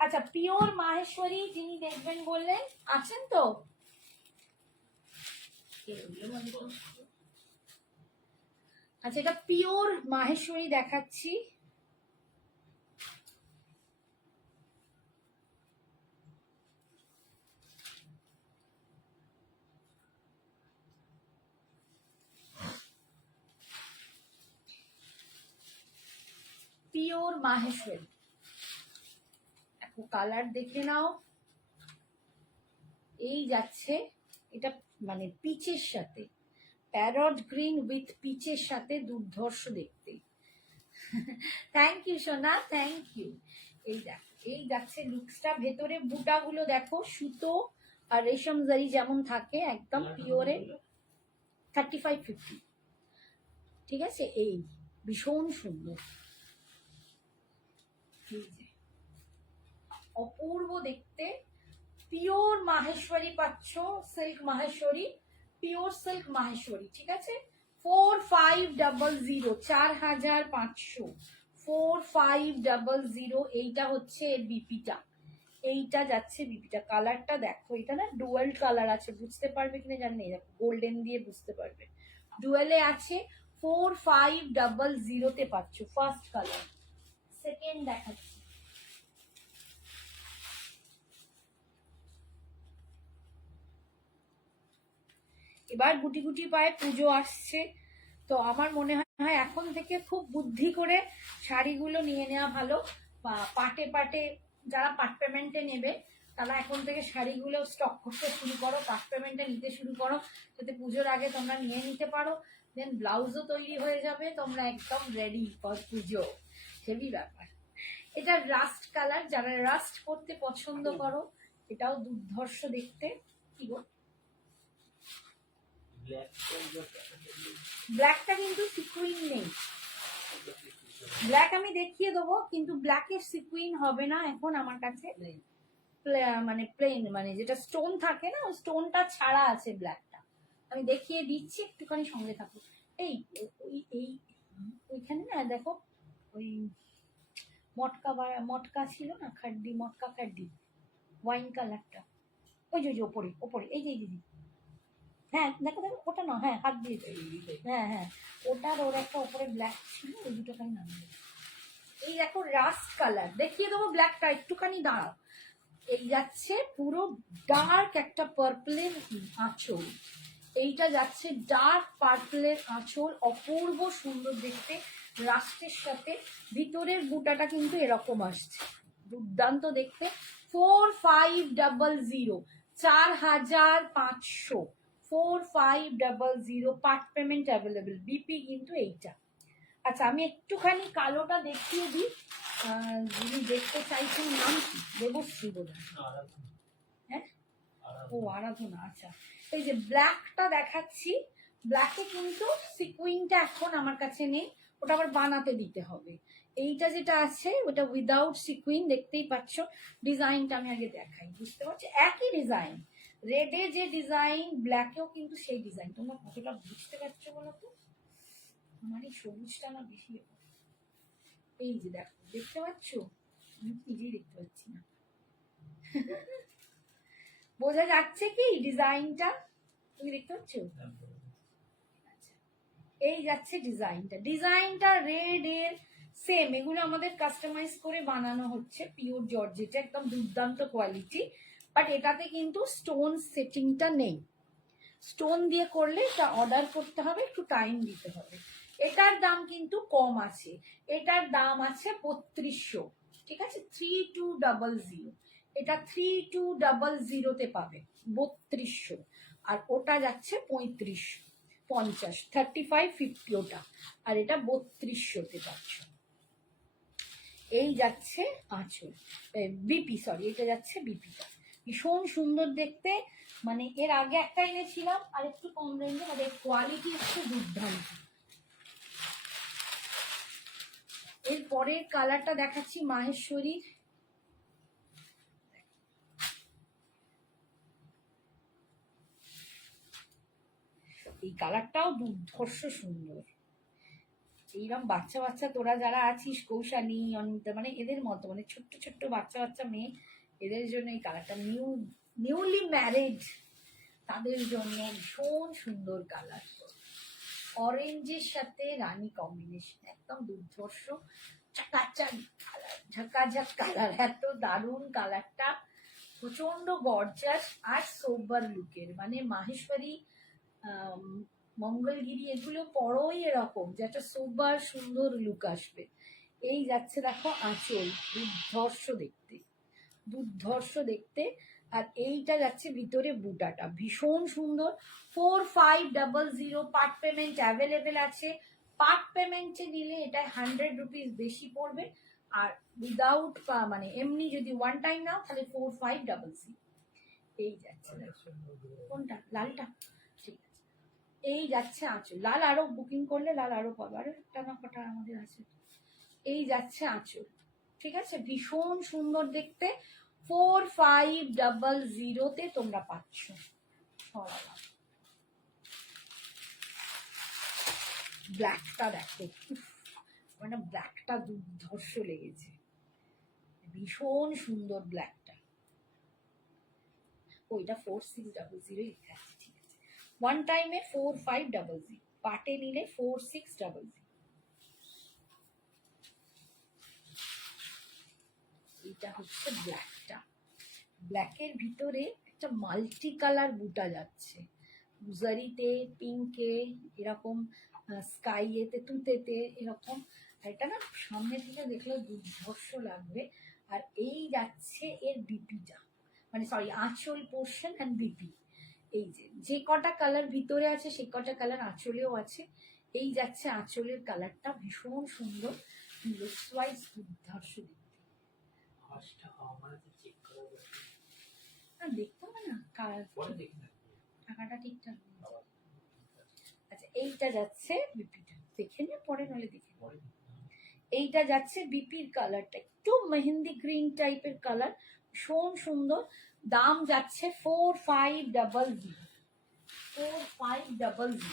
আচ্ছা, পিওর মাহেশ্বরী যিনি দেখবেন বললেন আছেন তো? আচ্ছা, এটা পিওর মাহেশ্বরী দেখাচ্ছি। পিওর মাহেশ্বরী, কালার দেখে নাও। এই যাচ্ছে, এটা মানে পিচের সাথে, প্যারট গ্রিন উইথ পিচের সাথে, দুর্ধর্ষ দেখতে। থ্যাংক ইউ সোনা, থ্যাংক ইউ। এই দেখো, এই যাচ্ছে লুকসটা, ভেতরে বুটাগুলো দেখো, সুতো আর রেশম জারি যেমন থাকে একদম পিওরে। 35-50, ঠিক আছে। এই ভীষণ সুন্দর, অপূর্ব দেখতে। পিওর মাহেশ্বরী পাচ্ছ, silk Maheshwari, pure silk Maheshwari, ঠিক আছে। 4500, 4500, 4500। এইটা হচ্ছে বিপিটা, এইটা যাচ্ছে বিপিটা। কালারটা দেখো, এটা না ডুয়েল কালার আছে, বুঝতে পারবে কিনা জানি না, গোল্ডেন দিয়ে বুঝতে পারবে, ডুয়েলে আছে। 4500 তে পাচ্ছ ফার্স্ট কালার। সেকেন্ড দেখাচ্ছি, এবার গুটি গুটি পায়ে পুজো আসছে, তো আমার মনে হয় এখন থেকে খুব বুদ্ধি করে শাড়িগুলো নিয়ে নেওয়া ভালো। বা পাটে পাটে, যারা পাট পেমেন্টে নেবে তারা এখন থেকে শাড়িগুলো স্টক করতে শুরু করো, পাট পেমেন্টে নিতে শুরু করো, যাতে পুজোর আগে তোমরা নিয়ে নিতে পারো। দেন ব্লাউজও তৈরি হয়ে যাবে, তোমরা একদম রেডি ফর পুজো। হেভি ব্যাপার। এটা রাস্ট কালার, যারা রাস্ট করতে পছন্দ করো, এটাও দুর্ধর্ষ দেখতে। কি গো, ব্ল্যাকটা কিন্তু সিকুইন নেই, ব্ল্যাক আমি দেখিয়ে দেবো, কিন্তু ব্ল্যাকের সিকুইন হবে না এখন আমার কাছে, মানে প্লেন, মানে যেটা স্টোন থাকে না, ওই স্টোনটা ছাড়া আছে ব্ল্যাকটা। আমি দেখিয়ে দিচ্ছি, একটুখানি সঙ্গে থাকো। এই এই ওইখানে না দেখো, ওই মটকা মটকা ছিল না, খাড্ডি, মটকা খাড্ডি, ওয়াইন কালারটা, ওই যে ওপরে ওপরে, এই যে দিদি, হ্যাঁ দেখো দেখো, ওটা না, হ্যাঁ হাত দিয়ে, হ্যাঁ হ্যাঁ, ওটার ওর একটা ওপরে ব্ল্যাক ছিল, ওই দুটোখানি নাম। এই দেখো রাস্ট কালার, দেখিয়ে দেবো ব্ল্যাকটা, একটুখানি দাঁড়াও। এই যাচ্ছে পুরো ডার্ক একটা পার্পলের আঁচল, এইটা যাচ্ছে ডার্ক পার্পলের আঁচল, অপূর্ব সুন্দর দেখতে রাস্টের সাথে। ভিতরের বুটাটা কিন্তু এরকম আসছে, দুর্দান্ত দেখতে। 4500, 4500, 4500, পার্ট পেমেন্ট অ্যাভেলেবেল, বিপি কিন্তু এইটা। আচ্ছা, আমি একটুখানি কালোটা দেখিয়ে দিই, যিনি দেখতে চাইছেন নাম কি, দেবশ্রী বোধ হয়, হ্যাঁ, ও আরাধনা। আচ্ছা, এই যে ব্ল্যাকটা দেখাচ্ছি, ব্ল্যাকে কিন্তু সিকুইনটা এখন আমার কাছে নেই, ওটা আবার বানাতে দিতে হবে। এইটা যেটা আছে ওটা উইদাউট সিকুইন, দেখতেই পাচ্ছ। ডিজাইনটা আমি আগে দেখাই, বুঝতে পারছি একই ডিজাইন, রেডে যে ডিজাইন ব্ল্যাকেও কিন্তু সেই ডিজাইন। তোমরা কতটা বুঝতে পারছো বলো তো, আমার এই সবুজটা না বেশি। এই যে দেখো, দেখতে পাচ্ছ, আমি নিজেই দেখতে পাচ্ছি না, বোঝা যাচ্ছে কি ডিজাইনটা, তুমি দেখতে পাচ্ছ? আচ্ছা, এই যাচ্ছে ডিজাইনটা, ডিজাইনটা রেড এর সেম, এগুলো আমাদের কাস্টমাইজ করে বানানো হচ্ছে, পিওর জর্জেট, একদম দুর্দান্ত কোয়ালিটি। বাট এটাতে কিন্তু স্টোন সেটিংটা নেই, স্টোন দিয়ে করলে এটা অর্ডার করতে হবে, একটু টাইম দিতে হবে। এটার দাম কিন্তু কম আছে, এটার দাম আছে 3200, ঠিক আছে, 3200, এটা 3200 পাবে 3200, আর ওটা যাচ্ছে 3550, 3550 ওটা, আর এটা 3200 পাচ্ছ। এই যাচ্ছে আঁচল, বিপি, সরি, এটা যাচ্ছে বিপিটা। ভীষণ সুন্দর দেখতে, মানে এর আগে একটা এনেছিলাম আর একটু কম রেঞ্জে, মানে কোয়ালিটি হচ্ছে দুর্দান্ত। এর পরের কালারটা দেখাচ্ছি মাহেশ্বরীর। এই কালারটাও দুর্ধর্ষ সুন্দর। এইরকম বাচ্চা বাচ্চা তোরা যারা আছিস, কৌশানী, অনিতা, মানে এদের মতো, মানে ছোট্ট ছোট্ট বাচ্চা বাচ্চা মেয়ে, এদের জন্য এই কালারটা, নিউলি ম্যারিড তাদের জন্য ভীষণ সুন্দর কালার। অরেঞ্জের সাথে রানী কম্বিনেশন, একদম দুর্ধর্ষ চাকাচাক কালার, ঝাঁকাঝাক কালার, এত দারুণ কালারটা, প্রচন্ড গর্জাস আর সোবার লুকের। মানে মাহেশ্বরী, মঙ্গলগিরি এগুলো পরই এরকম যে একটা সোবার সুন্দর লুক আসবে। এই যাচ্ছে দেখো আঁচল, দুর্ধর্ষ দেখতে, দুর্ধর্ষ দেখতে। আর এইটা যাচ্ছে ভিতরে বুটাটা, ভীষণ সুন্দর। 4500 পার্ট পেমেন্ট অ্যাভেলেবেল আছে। পার্ট পেমেন্টে নিলে এটা 100 রুপিস বেশি পড়বে, আর উইদাউট মানে এমনি যদি ওয়ান টাইম নাও তাহলে 4500। এই যাচ্ছে, কোনটা লালটা, ঠিক আছে। এই যাচ্ছে আঁচল, লাল আরো বুকিং করলে লাল আরো পাবে, আরো একটা না কটা আমাদের আছে। এই যাচ্ছে আঁচল, ঠিক আছে, ভীষণ সুন্দর দেখতে। 4500 তোমরা পাচ্ছ। ব্ল্যাকটা দেখো, মানে ব্ল্যাকটা দুর্ধর্ষ লেগেছে, ভীষণ সুন্দর ব্ল্যাকটা। ওইটা 4600 লেখা আছে, ঠিক আছে। ওয়ান টাইমে 4500, পার্টে নিলে 4600। এটা হচ্ছে ব্ল্যাকটা, ব্ল্যাকের ভিতরে একটা মাল্টি কালার বুটা যাচ্ছে, গুজারিতে, পিঙ্কে, এরকম স্কাইয়েতে, তুতেতে, এরকম। এটা না সামনে থেকে দেখলে দুর্ধর্ষ লাগবে। আর এই যাচ্ছে এর বিপিটা, মানে সরি আঁচল পোর্শন অ্যান্ড বিপি। এই যে কটা কালার ভিতরে আছে সে কটা কালার আঁচলেও আছে। এই যাচ্ছে আঁচলের কালারটা, ভীষণ সুন্দর, লুকস ওয়াইজ দুর্ধর্ষ দেখতে। দেখতে হবে না, টাকাটা ঠিকঠাক। আচ্ছা, এইটা যাচ্ছে বিপিটা, দেখে নিয়ে পরে নাহলে দেখে। এইটা যাচ্ছে বিপির কালারটা, একটু মেহেন্দি গ্রিন টাইপের কালার, ভীষণ সুন্দর। দাম যাচ্ছে 4500। 4500।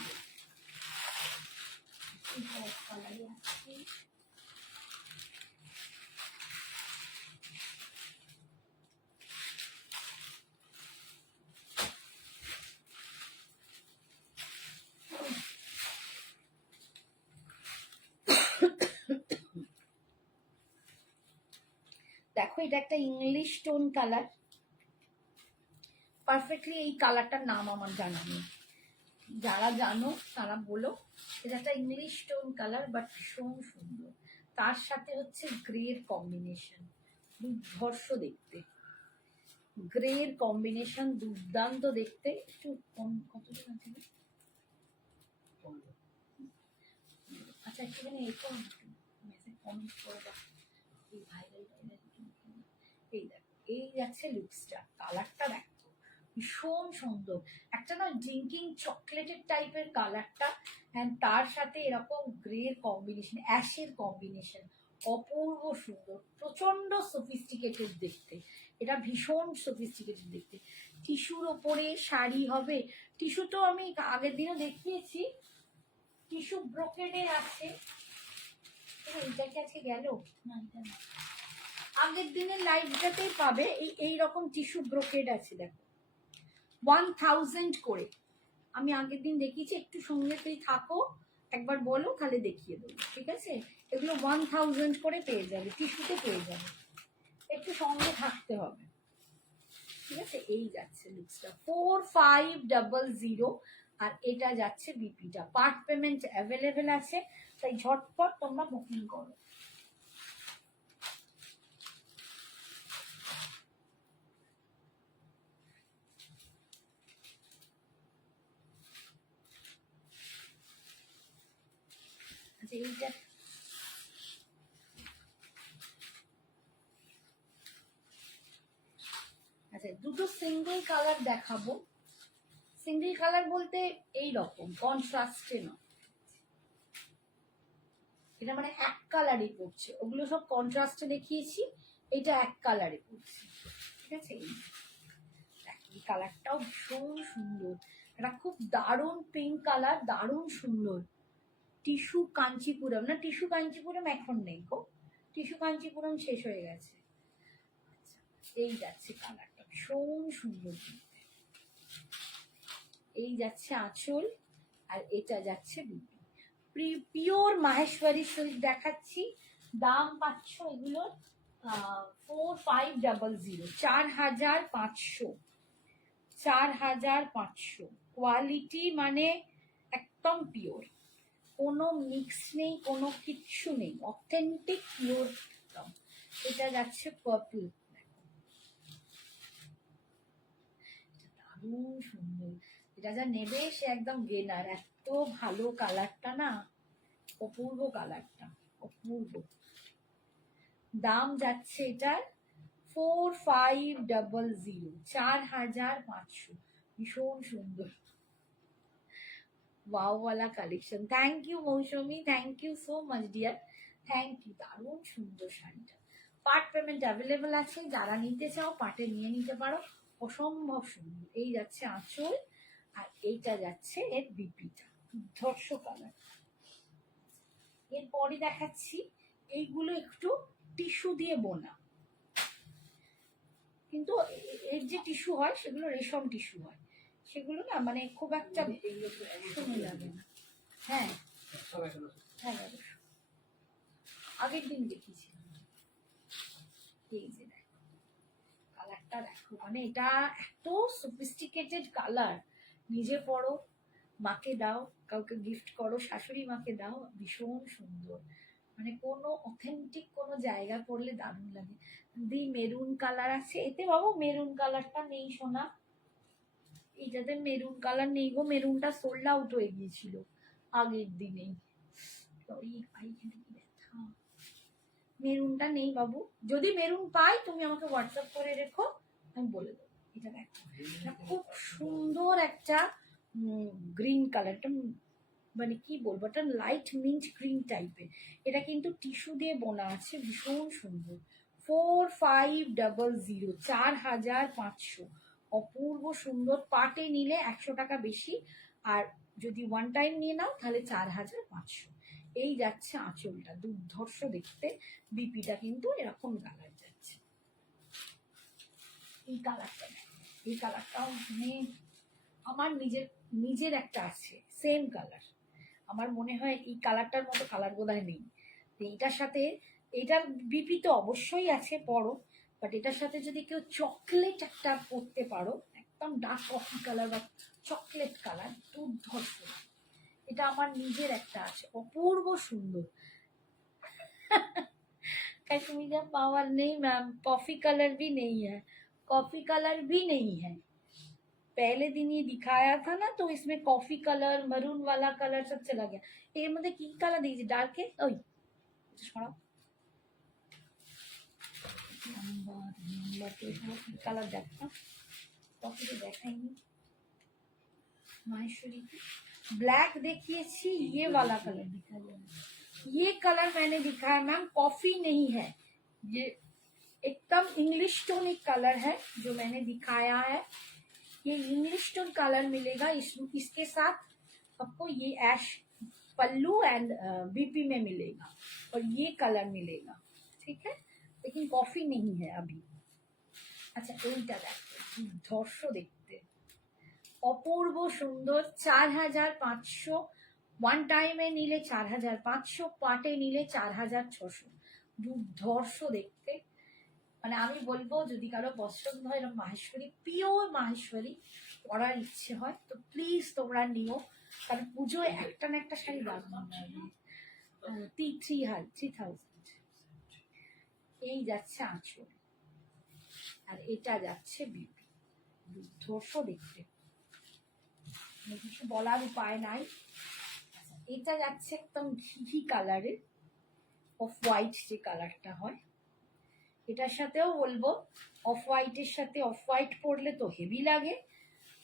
দেখো এটা একটা ইংলিশ টোন কালার, পারফেক্টলি এই কালারটার নাম আমার জানা নেই, যারা জানো তারা বলো। এটা একটা ইংলিশ টোন কালার, বাট ভীষণ সুন্দর। তার সাথে হচ্ছে গ্রের কম্বিনেশন, দুর্ধর্ষ দেখতে, গ্রের কম্বিনেশন দুর্দান্ত দেখতে। একটু কতদিন আছে, আচ্ছা একটুখানি এরকম মেসেজ কমেন্ট করে দাও, এই ভাইরাল এই দেখো, এই যাচ্ছে লুকসটা, কালারটা দেখো ভীষণ সুন্দর, একটা না ড্রিঙ্কিং চকলেটের টাইপের কালারটা, অ্যান্ড তার সাথে এরকম গ্রের কম্বিনেশন, অ্যাশের কম্বিনেশন, অপূর্ব সুন্দর, প্রচন্ড সফিস্টিকেটেড দেখতে। এটা ভীষণ সফিস্টিকেটেড দেখতে। টিস্যুর ওপরে শাড়ি হবে, টিস্যু তো আমি আগের দিনও দেখিয়েছি, টিস্যু ব্রোকেডের আছে। এইটা কি আজকে গেল না, এটা না, আগের দিনের লাইভটাতেই পাবে। এই রকম টিস্যু ব্রোকেড আছে দেখো, 1000 করে। আমি আগের দিন দেখিয়েছি, একটু সঙ্গেতেই থাকো, একবার বলো তাহলে দেখিয়ে দেবো, ঠিক আছে। এগুলো 1000 করে পেয়ে যাবে, টিস্যুতে পেয়ে যাবে, একটু সঙ্গে থাকতে হবে, ঠিক আছে। এই যাচ্ছে লুকসটা 4500, আর এটা যাচ্ছে বিপিটা। পার্ট পেমেন্ট অ্যাভেলেবেল আছে, তাই ঝটপট তোমরা বুকিং করো। আচ্ছা, এইটা সিঙ্গেল কালার দেখাবো। সিঙ্গেল কালার বলতে এই রকম কন্ট্রাস্টে নয়, এটা মানে এক কালারই পড়ছে, ওগুলো সব কন্ট্রাস্টে দেখিয়েছি, এটা এক কালারে পড়ছে, ঠিক আছে। এই কালারটাও ভীষণ সুন্দর, এটা খুব দারুণ পিঙ্ক কালার, দারুণ সুন্দর। টিস্যু কাঞ্চিপুরম না, টিস্যু কাঞ্চিপুরম এখন নেই গো, টিস্যু কাঞ্চিপুরম শেষ হয়ে গেছে। এই যাচ্ছে কালারটা ভীষণ সুন্দর, এই যাচ্ছে আঁচল, আর এটা যাচ্ছে বিপি। পিওর মাহেশ্বরী সিল্ক দেখাচ্ছি, দাম পাচ্ছ এগুলোর 4500, 4500, 4500। কোয়ালিটি মানে একদম পিওর, কোনো মিক্স নেই, কোনো কিচ্ছু নেই, অথেন্টিক পিওর একদম। এটা যাচ্ছে পার্পল, দারুণ সুন্দর, এটা যা নেবে সে একদম গেনার, এত ভালো কালারটা না, অপূর্ব কালারটা, অপূর্ব। দাম যাচ্ছে এটার 4500, 4500, ভীষণ সুন্দর ওয়াওয়ালা collection. Thank you Mousumi, thank you so much dear, thank you. দারুণ সুন্দর শাড়িটা, পার্ট পেমেন্ট অ্যাভেলেবেল আছে, যারা নিতে চাও পার্টে নিয়ে নিতে পারো, অসম্ভব সুন্দর। এই যাচ্ছে আঁচল, আর এইটা যাচ্ছে এর বিপিটা, ধর্ষ কালার। এরপরে দেখাচ্ছি এইগুলো একটু টিস্যু দিয়ে বোনা, কিন্তু এর যে টিস্যু হয় সেগুলো রেশম টিস্যু হয়, সেগুলো না মানে খুব একটা সময় লাগে না। হ্যাঁ হ্যাঁ, আগের দিন দেখেছিলাম। এই যে দেখো কালারটা, দেখো মানে এটা এত সফিস্টিকেটেড কালার, নিজে পরো, মাকে দাও, কাউকে গিফট করো, শাশুড়ি মাকে দাও, ভীষণ সুন্দর, মানে কোনো অথেন্টিক কোনো জায়গা পড়লে দারুণ লাগে। দি মেরুন কালার আছে এতে, বাবু মেরুন কালারটা নেই সোনা, এটাতে মেরুন কালার নেই গো, মেরুনটা সোল্ড আউট হয়ে গিয়েছিল আগের দিনেই, মেরুনটা নেই বাবু, যদি মেরুন পাই তুমি আমাকে হোয়াটসঅ্যাপ করে রেখো, আমি বলে দেবো। এটা দেখো, এটা খুব সুন্দর একটা গ্রিন কালারটা, মানে কি বলবো, এটা লাইট মিন্ট গ্রিন টাইপের, এটা কিন্তু টিস্যু দিয়ে বোনা আছে, ভীষণ সুন্দর। 4500, 4500, অপূর্ব সুন্দর। পাটে নিলে 100 টাকা বেশি, আর যদি ওয়ান টাইম নিয়ে নাও তাহলে 4500। এই যাচ্ছে আঁচলটা, দুর্ধর্ষ দেখতে, বিপিটা কিন্তু এরকম কালার যাচ্ছে। এই কালারটা, এই কালারটাও মানে আমার নিজের একটা আছে সেম কালার, আমার মনে হয় এই কালারটার মতো কালার বোধহয় নেই। এইটার সাথে এটার বিপি তো অবশ্যই আছে পরো, বাট এটার সাথে যদি কেউ চকলেট একটা পরতে পারো, একদম ডার্ক কফি কালার বা চকলেট কালার, দুর্ধর্ষ। এটা আমার নিজের একটা আছে, অপূর্ব সুন্দর। कश्मीरा पावर नहीं मैम, कॉफी कलर भी नहीं है, कॉफी कलर भी नहीं है। पहले दिन ये दिखाया था ना तो इसमें कॉफी कलर, मरून वाला कलर सब चला गया। এর মধ্যে কি কালার দিয়েছি ডার্কে, ওই সরাও কালার দেখো, কফি তো দেখাইনি माहेश्वरी की। ब्लैक देखिएছি, ये वाला कलर दिखाया, ये कलर मैंने दिखाया मैम, कॉफी नहीं है, ये एकदम इंग्लिश टोनिक कलर है जो मैंने दिखाया है। ये इंग्लिश टोन कलर मिलेगा, इसके साथ आपको ये ऐश पल्लू एंड बीपी में मिलेगा, और ये कलर मिलेगा, ठीक है, लेकिन कॉफी नहीं है अभी। अच्छा এইটা দেখো, ধর্ষ দেখতে, অপূর্ব সুন্দর, 4500, ওয়ান টাইমে নিলে 4500, পাটে নিলে 4600, দুর্ধর্ষ দেখতে। মানে আমি বলবো যদি কারো পছন্দ হয় এরকম মাহেশ্বরী, পিওর মাহেশ্বরী পরার ইচ্ছে হয় তো প্লিজ তোমরা নিও, কারণ পুজোয় একটা না একটা শাড়ি লাগবে। 3000। এই যাচ্ছে আঁচল, আর এটা যাচ্ছে বিপি, দুর্ধর্ষ দেখতে, কিছু বলার উপায় নাই। এটা যাচ্ছে একদম ঘি কালারের, অফ হোয়াইট যে কালারটা হয়, এটার সাথেও বলবো অফ হোয়াইটের সাথে অফ হোয়াইট পরলে তো হেভি লাগে,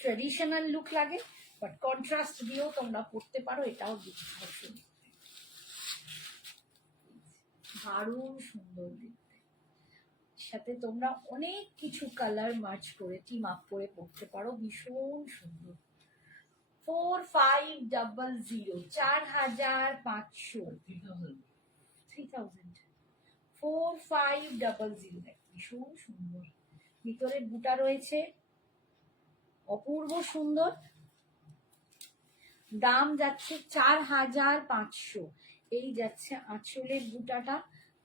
ট্রেডিশনাল লুক লাগে, বাট কন্ট্রাস্ট দিয়েও তোমরা পরতে পারো, এটাও দারুণ সুন্দর দেখতে। সাথে তোমরা অনেক কিছু কালার মার্চ করে টিম আপ করে পরতে পারো, ভীষণ সুন্দর। 4500, 4500, 3000, 4500, ভীষণ সুন্দর। ভিতরে বুটা রয়েছে, অপূর্ব সুন্দর। দাম যাচ্ছে 4500। এই যাচ্ছে আঁচলের বুটাটা,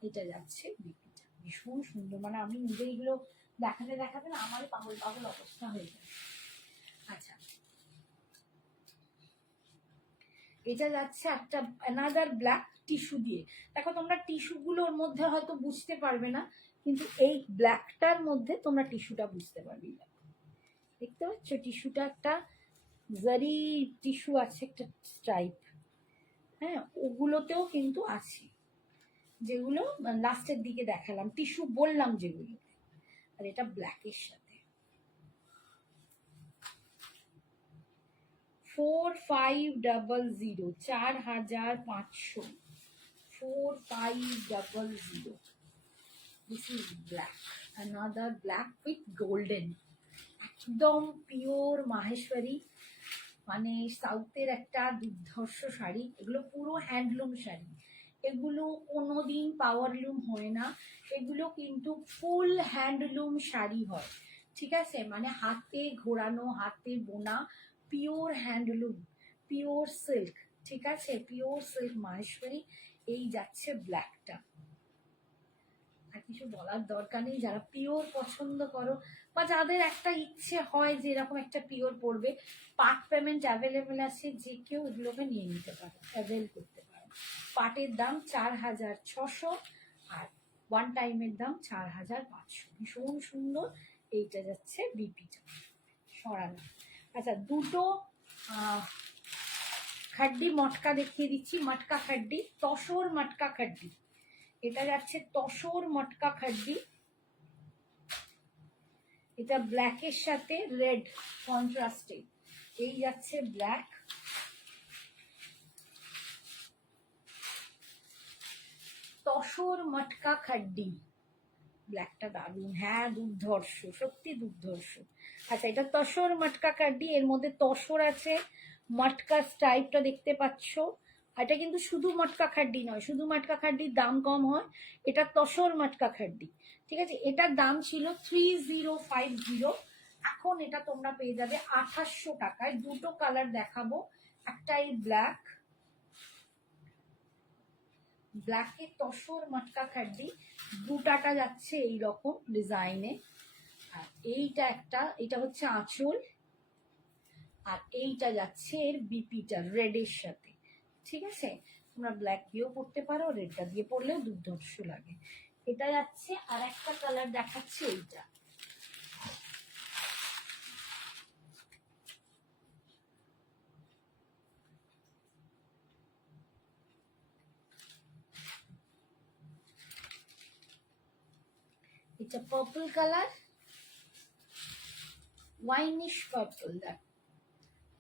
এটা যাচ্ছে বিপিটা, ভীষণ সুন্দর। মানে আমি নিজে এগুলো দেখাতে দেখাতে না আমার পাগল পাগল অবস্থা হয়ে যায়। আচ্ছা, এটা যাচ্ছে একটা অ্যানাদার ব্ল্যাক টিস্যু দিয়ে। দেখো তোমরা টিস্যুগুলোর মধ্যে হয়তো বুঝতে পারবে না, কিন্তু এই ব্ল্যাকটার মধ্যে তোমরা টিস্যুটা বুঝতে পারবে। দেখতে পাচ্ছ টিস্যুটা একটা জারি টিস্যু আছে, একটা স্ট্রাইপ, হ্যাঁ, ওগুলোতেও কিন্তু আছে, যেগুলো লাস্টের দিকে দেখালাম টিস্যু বললাম যেগুলো। আর এটা ব্ল্যাকের সাথে 4500, 4500, 4500। This is black, another black with golden, একদম পিওর মাহেশ্বরী, মানে সাউথের একটা দুর্ধর্ষ শাড়ি। এগুলো পুরো হ্যান্ডলুম শাড়ি, এগুলো কোনোদিন পাওয়ারলুম হয় না, এগুলো কিন্তু ফুল হ্যান্ডলুম শাড়ি হয়, ঠিক আছে? মানে হাতে ঘোরানো, হাতে বোনা, পিওর হ্যান্ডলুম, পিওর সিল্ক, ঠিক আছে? Pure silk Maheshwari. এই যাচ্ছে ব্ল্যাকটা, আর কিছু বলার দরকার নেই। যারা পিওর পছন্দ করো বা যাদের একটা ইচ্ছে হয় যে এরকম একটা পিওর পরবে, পার্ট পেমেন্ট অ্যাভেলেবেল আছে, যে কেউ এগুলোকে নিয়ে নিতে পারো, অ্যাভেল করতে পারো। পার্টের দাম 4600 আর ওয়ান টাইমের দাম 4500, ভীষণ সুন্দর। এইটা যাচ্ছে বিপিটা সরানো। আচ্ছা, দুটো খাড্ডি মটকা দেখিয়ে দিচ্ছি, মটকা খাড্ডি, তসর মটকা খাড্ডি। এটা যাচ্ছে তসর মটকা খাড্ডি, এটা ব্ল্যাকের সাথে রেড কন্ট্রাস্টে। এই যাচ্ছে ব্ল্যাক, তসর মটকা খাড্ডি, ব্ল্যাকটা দারুণ, হ্যাঁ দুর্ধর্ষ, সত্যি দুর্ধর্ষ। আচ্ছা, এটা তসর মটকা খাড্ডি, এর মধ্যে তসর আছে, মটকা স্টাইপটা দেখতে পাচ্ছ। এটা কিন্তু শুধু মটকা খাড্ডি নয়, শুধু মটকা খাড্ডির দাম কম হয়, এটা তসর মটকা খাড্ডি, ঠিক আছে? এটার দাম ছিল 3050, এখন এটা তোমরা পেয়ে যাবে 2800 টাকায়। দুটো কালার দেখাবো, একটা এই ব্ল্যাক, ব্ল্যাকে তসর মটকা খাড্ডি, দুটাটা যাচ্ছে এইরকম ডিজাইনে। আর এইটা একটা, এটা হচ্ছে আঁচল, আর এইটা যাচ্ছে এর বিপিটা রেডের সাথে, ঠিক আছে? তোমরা ব্ল্যাক দিয়েও পরতে পারো, রেডটা দিয়ে পরলেও দুর্ধর্ষ লাগে। এটা যাচ্ছে, আর একটা কালার দেখাচ্ছে এইটা, এটা পার্পল কালার, ওয়াইনিশ পার্পল, দেখ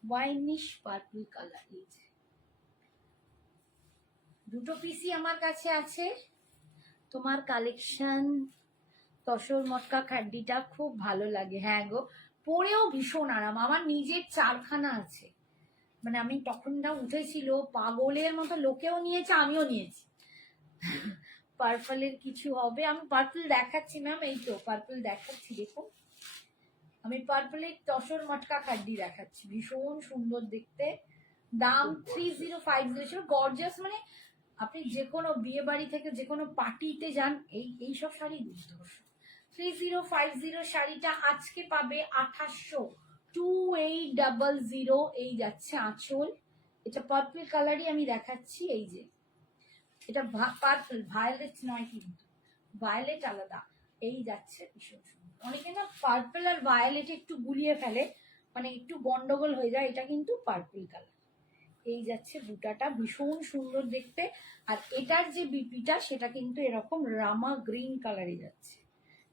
ওয়াইনিশ পার্পল কালার। এই যে দুটো পিসই আমার কাছে আছে। তোমার কালেকশন তসর মটকা খাড্ডিটা খুব ভালো লাগে, হ্যাঁ গো, পরেও ভীষণ আরাম। আমার নিজের 4খানা আছে, মানে আমি তখন না উঠেছিল পাগলের মতো, লোকেও নিয়েছে আমিও নিয়েছি। পার্পলের কিছু হবে, আমি পার্পল দেখাচ্ছি ম্যাম, এই তো পার্পল দেখাচ্ছি, দেখুন আমি পার্পলের তসর মটকা খাড্ডি দেখাচ্ছি, ভীষণ সুন্দর দেখতে। দাম 3050 ছিল, গর্জিয়াস, মানে আপনি যে কোনো বিয়ে বাড়ি থেকে যে কোনো পার্টিতে যান, এই সব শাড়ি দুর্ধর্ষ। 3050 শাড়িটা আজকে পাবে 2800, 2800। এই যাচ্ছে আঁচল, এটা পার্পল কালারই আমি দেখাচ্ছি। এই যে এটা পার্পল, ভায়োলেট নয় কিন্তু, ভায়োলেট আলাদা। এই যাচ্ছে ভীষণ সুন্দর। অনেকে না পার্পল আর ভায়োলেট একটু গুলিয়ে ফেলে, মানে একটু গন্ডগোল হয়ে যায়, এটা কিন্তু পার্পল কালার। এই যাচ্ছে বুটাটা, ভীষণ সুন্দর দেখতে। আর এটার যে বিপিটা সেটা কিন্তু এরকম রামা গ্রিন কালারে যাচ্ছে,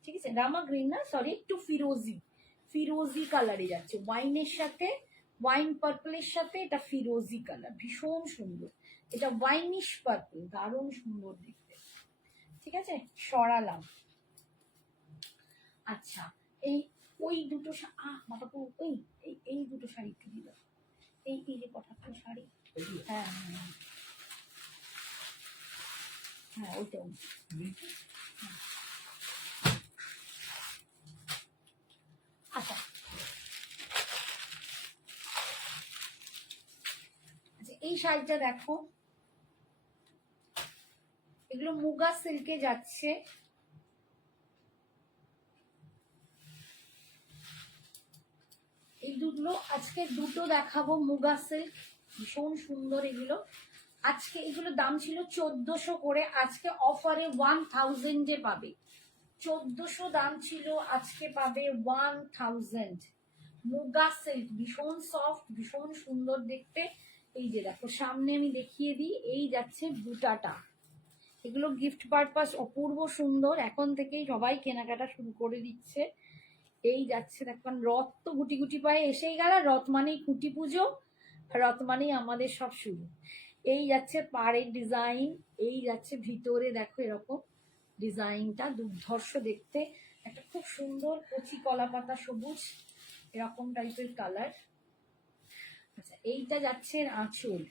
ঠিক আছে, রামা গ্রিন না, সরি, একটু ফিরোজি, ফিরোজি কালারে যাচ্ছে, ওয়াইনের সাথে, ওয়াইন পার্পলের সাথে এটা ফিরোজি কালার, ভীষণ সুন্দর। এটা ওয়াইনিশ পার্পল, দারুণ সুন্দর দেখতে। ঠিক আছে, সরালাম। আচ্ছা, এই ওই দুটো বাবা তো ওই এই দুটো শাড়ি একটু দিল, এই যে কটা শাড়ি, হ্যাঁ হ্যাঁ হ্যাঁ ওইটা। আচ্ছা এই শাড়িটা দেখো, এগুলো মুগা সিল্কে যাচ্ছে, এই দুটো আজকে দুটো দেখাবো মুগা সিল্ক, ভীষণ সুন্দর এগুলো। আজকে এগুলো দাম ছিল 1400 করে, আজকে অফারে 1000 পাবে। 1400 দাম ছিল, আজকে পাবে 1000। মুগা সিল্ক, ভীষণ সফট, ভীষণ সুন্দর দেখতে। এই যে দেখো সামনে আমি দেখিয়ে দিই, এই যাচ্ছে বুটাটা, এগুলো গিফট পারপাস অপূর্ব সুন্দর, এখন থেকেই সবাই কেনাকাটা শুরু করে দিচ্ছে। এই যাচ্ছে দেখুন, রথ তো গুটি গুটি পায়ে এসেই গেল, রথ মানেই খুঁটি পুজো, রথ মানেই আমাদের সব শুরু। এই যাচ্ছে পাড়ের ডিজাইন, এই যাচ্ছে ভিতরে দেখো এরকম ডিজাইনটা দুর্ধর্ষ দেখতে, একটা খুব সুন্দর কচি কলা পাতা সবুজ এরকম টাইপের কালার। আচ্ছা এইটা যাচ্ছে আঁচল,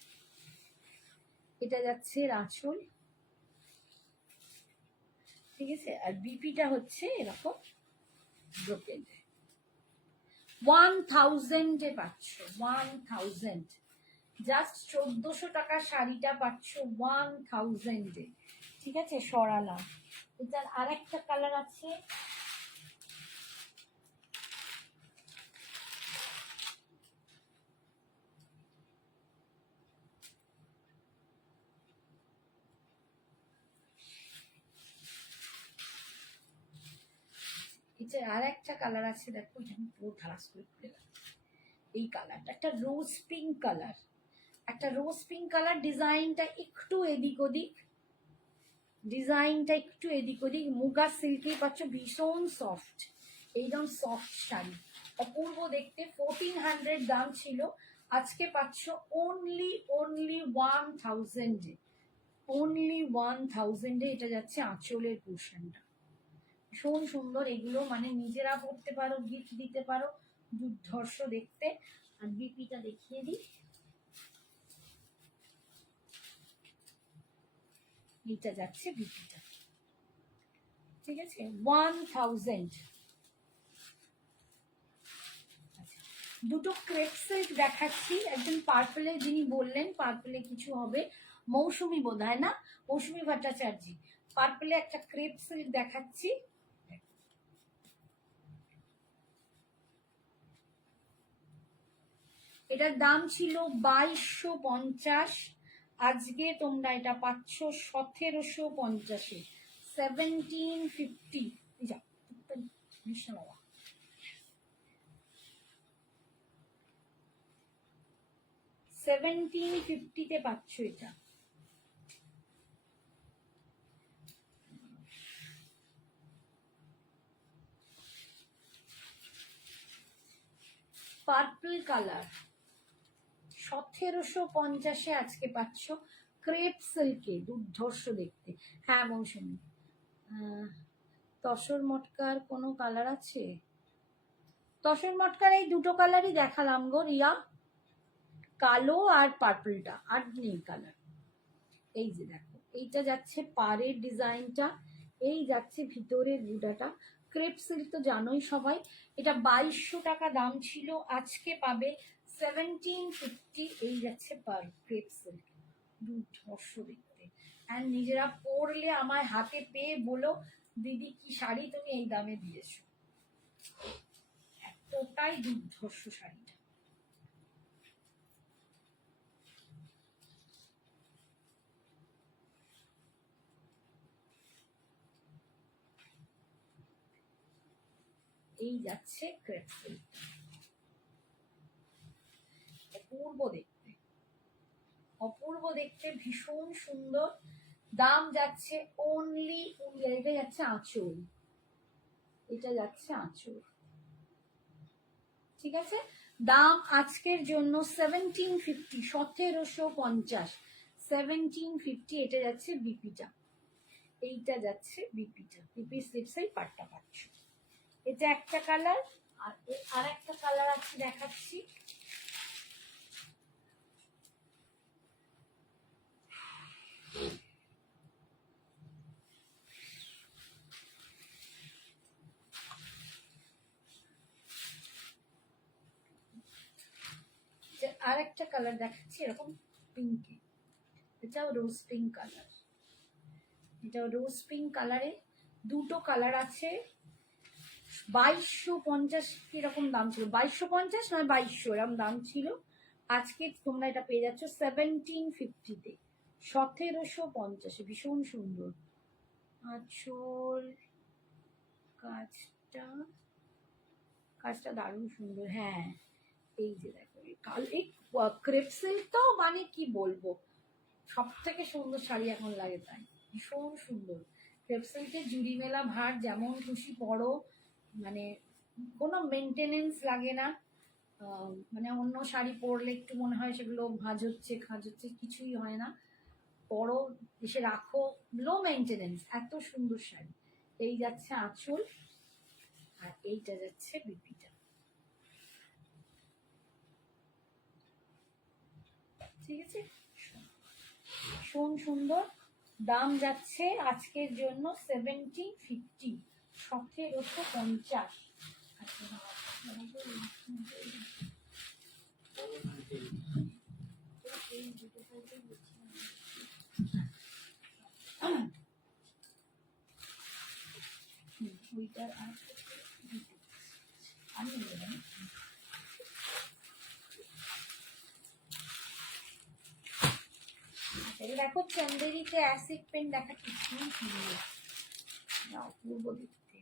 এটা যাচ্ছে আঁচল, ঠিক আছে, আর বিপিটা হচ্ছে এরকম ব্রোকেড। 1000 পাচ্ছ, 1000, জাস্ট 1400 টাকার শাড়িটা পাচ্ছ 1000। ঠিক আছে, সরালাম। এটার আরেকটা কালার আছে, এটার আরেকটা কালার আছে দেখো, যেমন পুরো ধারাস করে খুলে গেল। এই কালারটা একটা রোজ পিঙ্ক কালার, একটা রোজ পিঙ্ক কালার, ডিজাইনটা একটু এদিক ওদিক, ডিজাইনটা একটু এদিক ওদিক, মুগা সিল্কে পাচ্ছ, ভীষণ সফট, এইরকম সফট শাড়ি, অপূর্ব দেখতে। 1400 দাম ছিল, আজকে পাচ্ছ অনলি 1000, অনলি 1000। এটা যাচ্ছে আঁচলের পোর্শনটা, ভীষণ সুন্দর এগুলো, মানে নিজেরা পড়তে পারো, গিফট দিতে পারো, দুর্ধর্ষ দেখতে। আর বিপিটা দেখিয়ে দিই, এইটা যাচ্ছে বিপিটা, ঠিক আছে, 1000। দুটো ক্রেপ সিল্ক দেখাচ্ছি, একজন পার্পলে যিনি বললেন পার্পলে কিছু হবে, মৌসুমি বোধ হয় না, মৌসুমি ভট্টাচার্য, পার্পলে একটা ক্রেপ সিল্ক দেখাচ্ছি। এটার দাম ছিল 2250, আজকে তোমরা এটা পাচ্ছ 1750, 1750। 1750 পাচ্ছ এটা। পার্পল কালার 1750 আজকে পাচ্ছ, ক্রেপ সিল্কে, দুর্ধর্ষ দেখতে। হ্যাঁ মৌসুমি, তসর মটকার কোনো কালার আছে? তসর মটকার এই দুটো কালারই দেখালাম গো রিয়া, কালো আর পার্পলটা, আর নেই কালার। এই যে দেখো, এইটা যাচ্ছে পাড়ের ডিজাইনটা, এই যাচ্ছে ভিতরের বুটাটা, ক্রেপ সিল্ক তো জানোই সবাই। এটা 2200 টাকা দাম ছিল, আজকে পাবে 1750। এই যাচ্ছে ক্রেপ সিল্ক, দুর্ধর্ষ দেখতে। আর নিজেরা পরলে আমার হাতে পেয়ে বলো দিদি কি শাড়ি তুমি এই দামে দিয়েছো, এতটাই দুর্ধর্ষ শাড়িটা। এই যাচ্ছে ক্রেপ সিল্ক, অপূর্ব দেখতে, অপূর্ব দেখতে, ভীষণ সুন্দর। দাম যাচ্ছে অনলি, এটা যাচ্ছে আঁচল, এটা যাচ্ছে আঁচল, ঠিক আছে। দাম আজকের জন্য 1750, 1750, 1750। এটা যাচ্ছে বিপিটা, এইটা যাচ্ছে বিপিটা, বিপি স্লিপসের পাটটা পাচ্ছ। এটা একটা কালার, আর একটা কালার আছে দেখাচ্ছি। আর একটা কালার দেখাচ্ছি এরকম পিঙ্কে, এটাও রোজ পিঙ্ক কালার, এটাও রোজ পিঙ্ক কালারে। দুটো কালার আছে। 2250 এরকম দাম ছিল, 2250 নয় 2200 এরকম দাম ছিল। আজকে তোমরা এটা পেয়ে যাচ্ছ 1750-তে, 1750। ভীষণ সুন্দর আঁচল, কাজটা কাজটা দারুণ সুন্দর। হ্যাঁ, এই যে দেখো এই ক্রেপ সিল্কটাও মানে কি বলবো, সব থেকে সুন্দর শাড়ি এখন লাগে, তাই ভীষণ সুন্দর। ক্রেপ সিল্কের জুড়ি মেলা ভার, যেমন খুশি পরো, মানে কোনো মেনটেনেন্স লাগে না। মানে অন্য শাড়ি পরলে একটু মনে হয় সেগুলো ভাঁজ হচ্ছে খাঁজ হচ্ছে, কিছুই হয় না। পরো, এসে রাখো, লো মেনটেনেন্স, এত সুন্দর শাড়ি। এই যাচ্ছে আঁচল, আর এইটা যাচ্ছে বিপিটা, ঠিক আছে। ভীষণ সুন্দর। দাম যাচ্ছে আজকের জন্য 1750, 1750। ওইটার আমি দেখো চন্দেরিতে অ্যাসিড পেন দেখাচ্ছি, অপূর্ব দেখতে।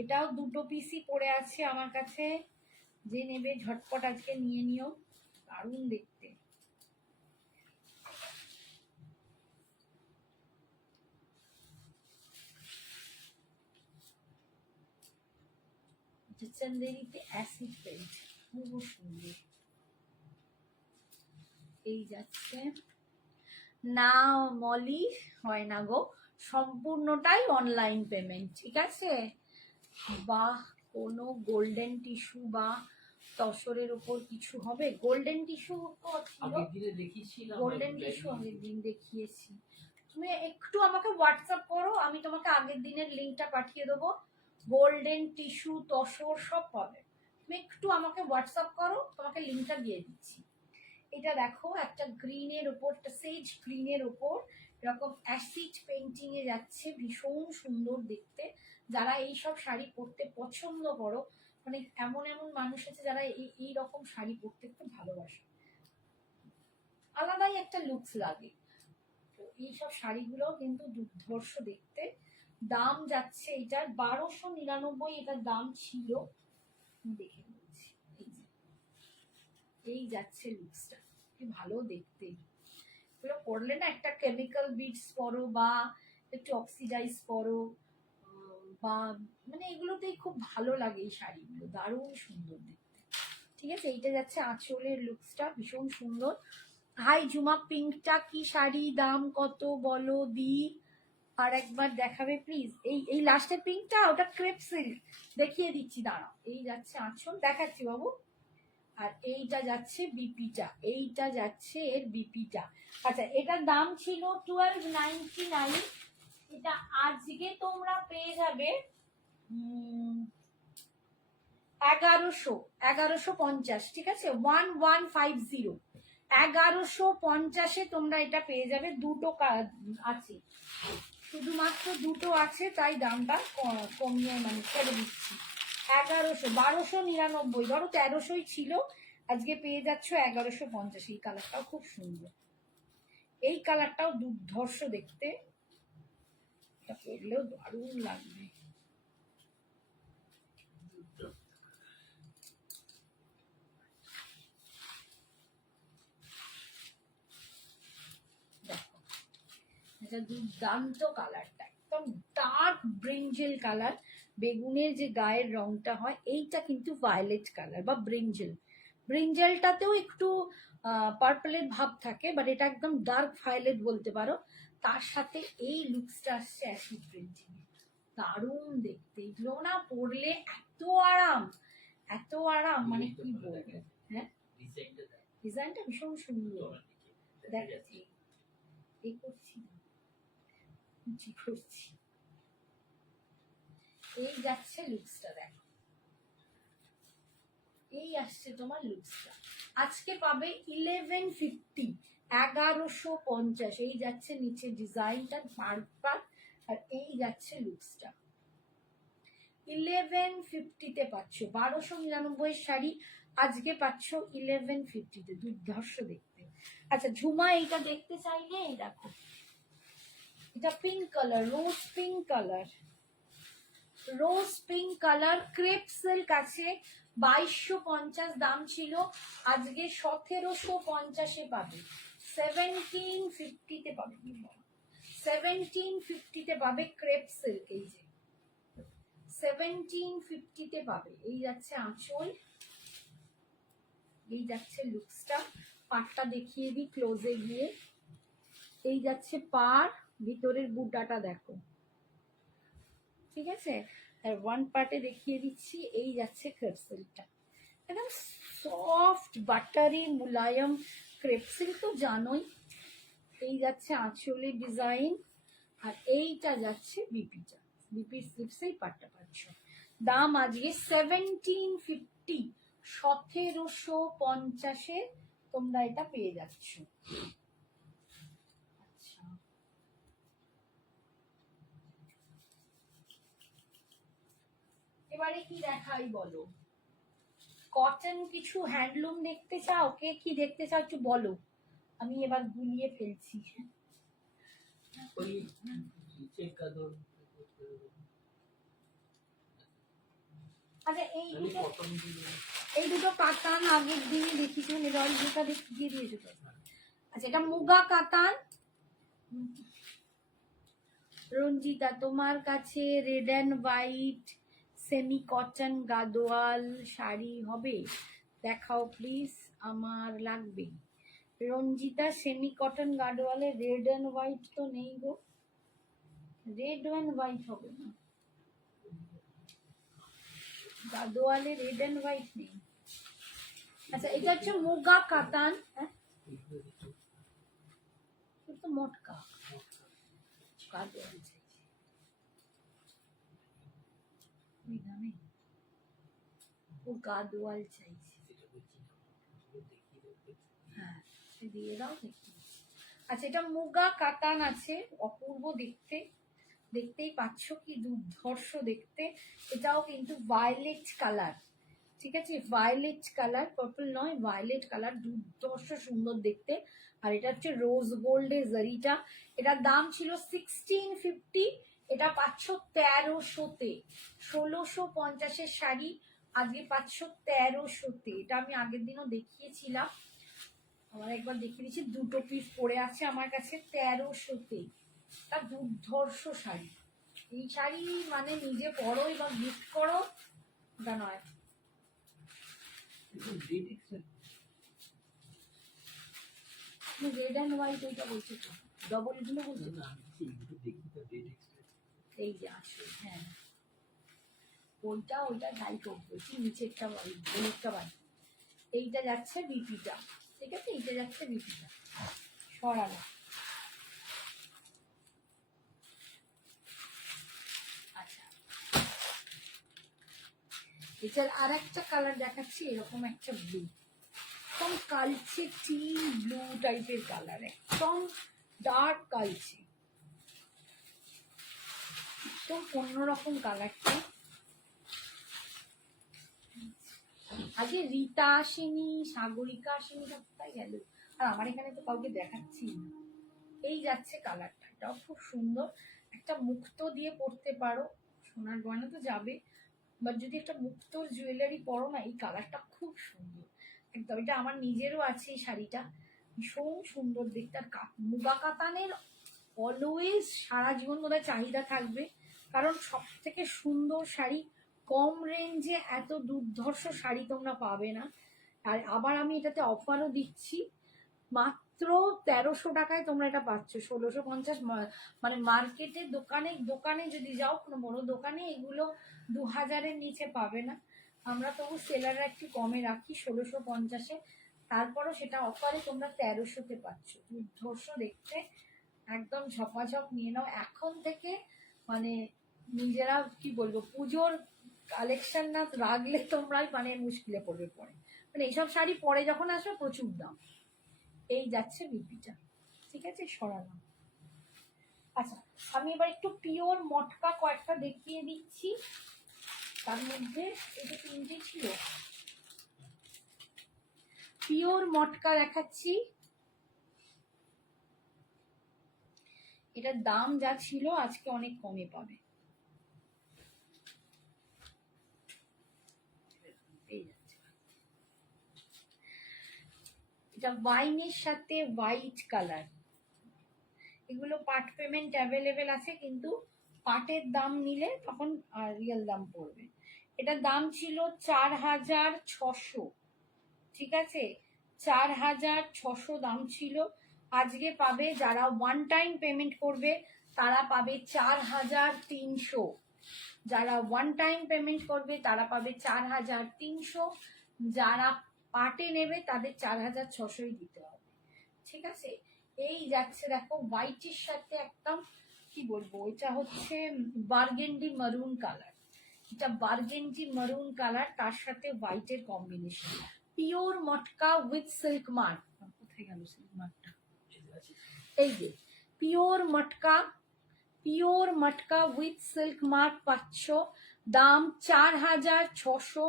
এটাও দুটো পিসই পড়ে আছে আমার কাছে, যে নেবে ঝটপট আজকে নিয়ে নিও, দারুণ দেখতে। চন্দেরিতে অ্যাসিড পেন্ট, খুব সুন্দর। এই যাচ্ছে না মলি, হয় না গো, সম্পূর্ণটাই অনলাইন পেমেন্ট, ঠিক আছে। বা কোনো গোল্ডেন টিস্যু বা তসরের উপর কিছু হবে? গোল্ডেন টিস্যু তো ছিল, গোল্ডেন টিস্যু আগের দিন দেখিয়েছি। তুমি একটু আমাকে হোয়াটসঅ্যাপ করো, আমি তোমাকে আগের দিনের লিঙ্কটা পাঠিয়ে দেবো। গোল্ডেন টিস্যু তসর সব পাবে, তুমি একটু আমাকে হোয়াটসঅ্যাপ করো, তোমাকে লিঙ্কটা দিয়ে দিচ্ছি। এটা দেখো একটা গ্রিনের উপর, একটা সেজ গ্রিনের উপর এরকম অ্যাসিড পেন্টিং এ যাচ্ছে, ভীষণ সুন্দর দেখতে। যারা এইসব শাড়ি পরতে পছন্দ করো, মানে এমন এমন মানুষ আছে যারা এই রকম শাড়ি পরতে খুব ভালোবাসে, আলাদাই একটা লুকস লাগে। তো এইসব শাড়িগুলো কিন্তু দুর্ধর্ষ দেখতে। দাম যাচ্ছে এটার 1299, এটার দাম ছিল, দেখে বলছি। এই যাচ্ছে লুকসটা, কি ভালো দেখতে। এগুলো পরলে না, একটা কেমিক্যাল বিটস পরো বা একটু অক্সিডাইজ পরো, বা মানে এগুলোতেই খুব ভালো লাগে। এই শাড়িগুলো দারুণ সুন্দর দেখতে, ঠিক আছে। এইটা যাচ্ছে আঁচলের লুকসটা, ভীষণ সুন্দর। হাই ঝুমা, পিঙ্কটা কি শাড়ি, দাম কত বলো দি, আর একবার দেখাবে প্লিজ। এই লাস্টের পিঙ্কটা, ওটা ক্রেপ সিল্ক, দেখিয়ে দিচ্ছি দাঁড়াও। এই যাচ্ছে আঁচল, দেখাচ্ছি বাবু। আর এইটা যাচ্ছে বিপিটা, এইটা যাচ্ছে এর বিপিটা। আচ্ছা, এটার দাম ছিল 1299, এটা আজকে তোমরা পেয়ে যাবে 1150, ঠিক আছে। 1150, 1150-এ তোমরা এটা পেয়ে যাবে। দুটো আছে, শুধুমাত্র দুটো আছে, তাই দামটা কমিয়ে মানে ছেড়ে দিচ্ছি। 1100, 1299, ধরো 1300-ই ছিল, আজকে পেয়ে যাচ্ছ 1150। এই কালারটাও খুব সুন্দর, এই কালারটাও দুর্ধর্ষ দেখতে, এটা পরলেও দারুণ লাগবে। দেখো, এটা দুর্দান্ত কালারটা, একদম ডার্ক ডার্ক ব্রিঞ্জেল কালার, বেগুনের যে গায়ের রংটা হয় এইটা কিন্তু ভায়োলেট কালার বা ব্রিঞ্জেল। ব্রিঞ্জেলটাতেও একটু পার্পলের ভাব থাকে, বাট এটা একদম ডার্ক ভায়োলেট বলতে পারো। তার সাথে এই লুকসটা আসছে অ্যাসিড প্রিন্টিং, দারুণ দেখতে। এগুলো না পরলে এত আরাম, এত আরাম, মানে কি বলবো। হ্যাঁ, ডিজাইনটা ভীষণ সুন্দর। দেখাচ্ছি, এই করছি করছি, এই যাচ্ছে লুকসটা, দেখো এই আসছে তোমার লুকসটা। আজকে পাবে 1150, 1150। এই যাচ্ছে নিচে ডিজাইনটা পার্পল, আর এই যাচ্ছে লুকসটা 1150-তে পাচ্ছ। 1299 শাড়ি আজকে পাচ্ছ 1150-তে, দুর্ধর্ষ দেখতে। আচ্ছা ঝুমা এইটা দেখতে চাইলে এই দেখো, এটা পিঙ্ক কালার, রোজ পিঙ্ক কালার, রোজ পিঙ্ক কালার, ক্রেপ সিল্ক আছে। 2250 দাম ছিল, আজকে 1750-এ পাবে। 1750-তে পাবে, 1750-তে পাবে ক্রেপ সিল্ক। এই যে 1750-তে পাবে। এই যাচ্ছে আঁচল, এই যাচ্ছে লুকসটা। পাটটা দেখিয়ে দিই ক্লোজে গিয়ে। এই যাচ্ছে পার, ভিতরের বুটাটা দেখো, ঠিক আছে। আর ওয়ান পার্টে দেখিয়ে দিচ্ছি। এই যাচ্ছে ক্রেপ সিল্কটা, একদম soft buttery Mulayam crepe silk তো জানোই। এই যাচ্ছে আঁচলের ডিজাইন, আর এইটা যাচ্ছে বিপিটা, বিপি স্লিপসেই পাটটা পাচ্ছ। দাম আজকে 1750, 1750-এ তোমরা এটা পেয়ে যাচ্ছ। আচ্ছা, এবারে কি দেখাই বলো? কটন কিছু হ্যান্ডলুম দেখতে চাও? কে কি দেখতে চাও একটু বলো, আমি এবার গুলিয়ে ফেলছি। আচ্ছা এই দুটো কাতান আগের দিনই দেখিয়েছো, রঞ্জিতা দিয়ে দিয়েছো তো। আচ্ছা এটা মুগা কাতান। রঞ্জিতা তোমার কাছে red and white semi cotton Gadwal sari হবে? দেখাও প্লিজ, আমার লাগবে। রঞ্জিতা সেমি কটন গাদোয়ালে রেড অ্যান্ড হোয়াইট তো নেই গো, রেড অ্যান্ড হোয়াইট হবে না, গাদোয়ালে রেড অ্যান্ড হোয়াইট নেই। আচ্ছা এটা হচ্ছে মুগা কাতান, হ্যাঁ তো মোটকা গাদোয়াল চাইছি, ওই দামে ও গাদোয়াল চাইছি। হ্যাঁ দিয়ে দাও দেখি। আচ্ছা এটা মুগা কাতান আছে, অপূর্ব দেখতে, দেখতেই পাচ্ছ কি দুর্ধর্ষ দেখতে। এটাও কিন্তু ভায়োলেট কালার, ঠিক আছে, ভায়োলেট কালার, পার্পল নয়, ভায়োলেট কালার, দুর্ধর্ষ সুন্দর দেখতে। আর এটা হচ্ছে রোজ গোল্ডের জারিটা। এটার দাম ছিল 1650, এটা পাচ্ছ 1300-তে। 1650-এর শাড়ি আজকে পাচ্ছ 1300-তে। এটা আমি আগের দিনও দেখিয়েছিলাম, আমার একবার দেখিয়ে দিচ্ছি, দুটো পিস পরে আছে আমার কাছে 1300-তে। তা দুর্ধর্ষ শাড়ি, এই শাড়ি মানে নিজে পরোই বা গিফট করো, ওটা নয়। রেড অ্যান্ড হোয়াইট ওইটা বলছি তো, ডবল গুলো বলছি না, এই যে আসে, হ্যাঁ ওইটা ওইটা লাইট বলছি, নিচেরটা হলুদটা বাড়ি। এইটা যাচ্ছে বিপিটা, ঠিক আছে, এইটা যাচ্ছে বিপিটা সরানো। আচ্ছা এটার আর একটা কালার দেখাচ্ছি, এরকম একটা ব্লু, একদম কালচে টিল ব্লু টাইপের কালার, একদম ডার্ক কালচে, একদম অন্যরকম কালারটা। আগে রীতা আসেনি, সাগরিকা আসেনি, কোথায় গেল? আর আমার এখানে তো কাউকে দেখাচ্ছি না। এই যাচ্ছে কালারটা, এটাও খুব সুন্দর, একটা মুক্তো দিয়ে পরতে পারো, সোনার গয়না তো যাবে, বাট যদি একটা মুক্ত জুয়েলারি পরো না, এই কালারটা খুব সুন্দর একদম। এটা আমার নিজেরও আছে এই শাড়িটা, ভীষণ সুন্দর দেখতে। আর মুগা কাতানের অলওয়েজ সারা জীবন বোধহয় চাহিদা থাকবে, কারণ সব থেকে সুন্দর শাড়ি, কম রেঞ্জে এত দুর্ধর্ষ শাড়ি তোমরা পাবে না। আর আবার আমি এটাতে অফারও দিচ্ছি, মাত্র 1300 টাকায় তোমরা এটা পাচ্ছ। 1650, মানে মার্কেটে দোকানে দোকানে যদি যাও, কোনো বড় দোকানে এগুলো 2000-এর নিচে পাবে না। আমরা তবু সেলাররা একটু কমে রাখি 1650-এ, তারপরও সেটা অফারে তোমরা 1300-তে পাচ্ছ। দুর্ধর্ষ দেখতে, একদম ঝপাঝপ নিয়ে নাও এখন থেকে। মানে নিজেরা কি বলবো, পুজোর কালেকশন না রাখলে তোমরা মানে মুশকিলে পড়বে পরে। মানে এইসব শাড়ি পরে যখন আসবে প্রচুর দাম। এই যাচ্ছে বিপিটা, ঠিক আছে, সরালাম। আচ্ছা, আমি এবার একটু পিওর মটকা কয়েকটা দেখিয়ে দিচ্ছি। তার মধ্যে এটা 3টে ছিল, পিওর মটকা দেখাচ্ছি। এটার দাম যা ছিল আজকে অনেক কমে পাবে। এটা ওয়াইনের সাথে হোয়াইট কালার, এগুলো পার্ট পেমেন্ট অ্যাভেলেবেল আছে, কিন্তু পার্টের দাম নিলে তখন রিয়েল দাম পড়বে। এটার দাম ছিল 4600, ঠিক আছে, 4600 দাম ছিল। আজকে পাবে যারা ওয়ান টাইম পেমেন্ট করবে তারা পাবে 4300, যারা ওয়ান টাইম পেমেন্ট করবে তারা পাবে 4300, যারা পার্টে নেবে তাদের 4600ই দিতে হবে, ঠিক আছে। এই যাচ্ছে দেখো হোয়াইটের সাথে একদম কি বলবো, এটা হচ্ছে বার্গেন্ডি মারুন কালার, এটা বার্গেন্ডি মারুন কালার, তার সাথে হোয়াইটের combination. Pure matka with silk mark, কোথায় গেল সিল্ক মার্কটা, এই যে pure matka, pure matka with silk mark পাচ্ছ, দাম 4600।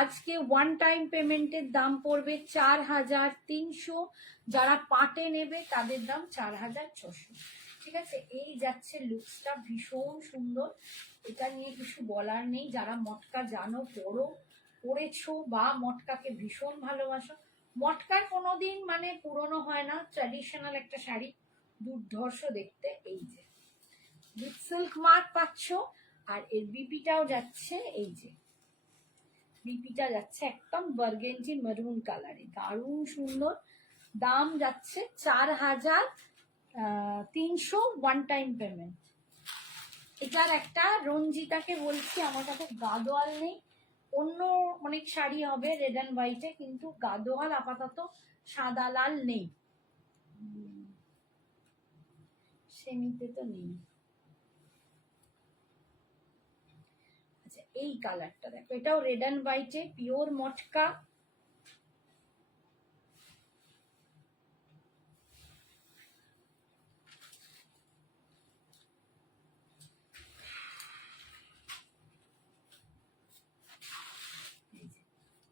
আজকে ওয়ান টাইম পেমেন্টের দাম পড়বে 4300, যারা পাটে নেবে তাদের দাম 4600, ঠিক আছে। এই যাচ্ছে লুকসটা, ভীষণ সুন্দর, এটা নিয়ে কিছু বলার নেই। যারা মটকা জানো, পরেছো বা মটকাকে ভীষণ ভালোবাসো, মটকার কোনোদিন মানে পুরনো হয় না, ট্র্যাডিশনাল একটা শাড়ি, দুর্ধর্ষ দেখতে। এই যে উইথ সিল্ক মার্ক পাচ্ছ, আর এর বিপিটাও যাচ্ছে, এই যে বিপিটা যাচ্ছে একদম বার্গেন্ডি মেরুন কালারে, দারুণ সুন্দর। দাম যাচ্ছে 4300 ওয়ান টাইম পেমেন্ট। এটার একটা রঞ্জিতাকে বলছি, আমার কাছে গাদোয়াল নেই, অন্য অনেক শাড়ি হবে রেড অ্যান্ড হোয়াইটে, কিন্তু গাদোয়াল আপাতত সাদা লাল নেই, সেমিতে তো নেই। আচ্ছা, এই কালারটা দেখো, এটাও রেড অ্যান্ড হোয়াইটে, pure matka,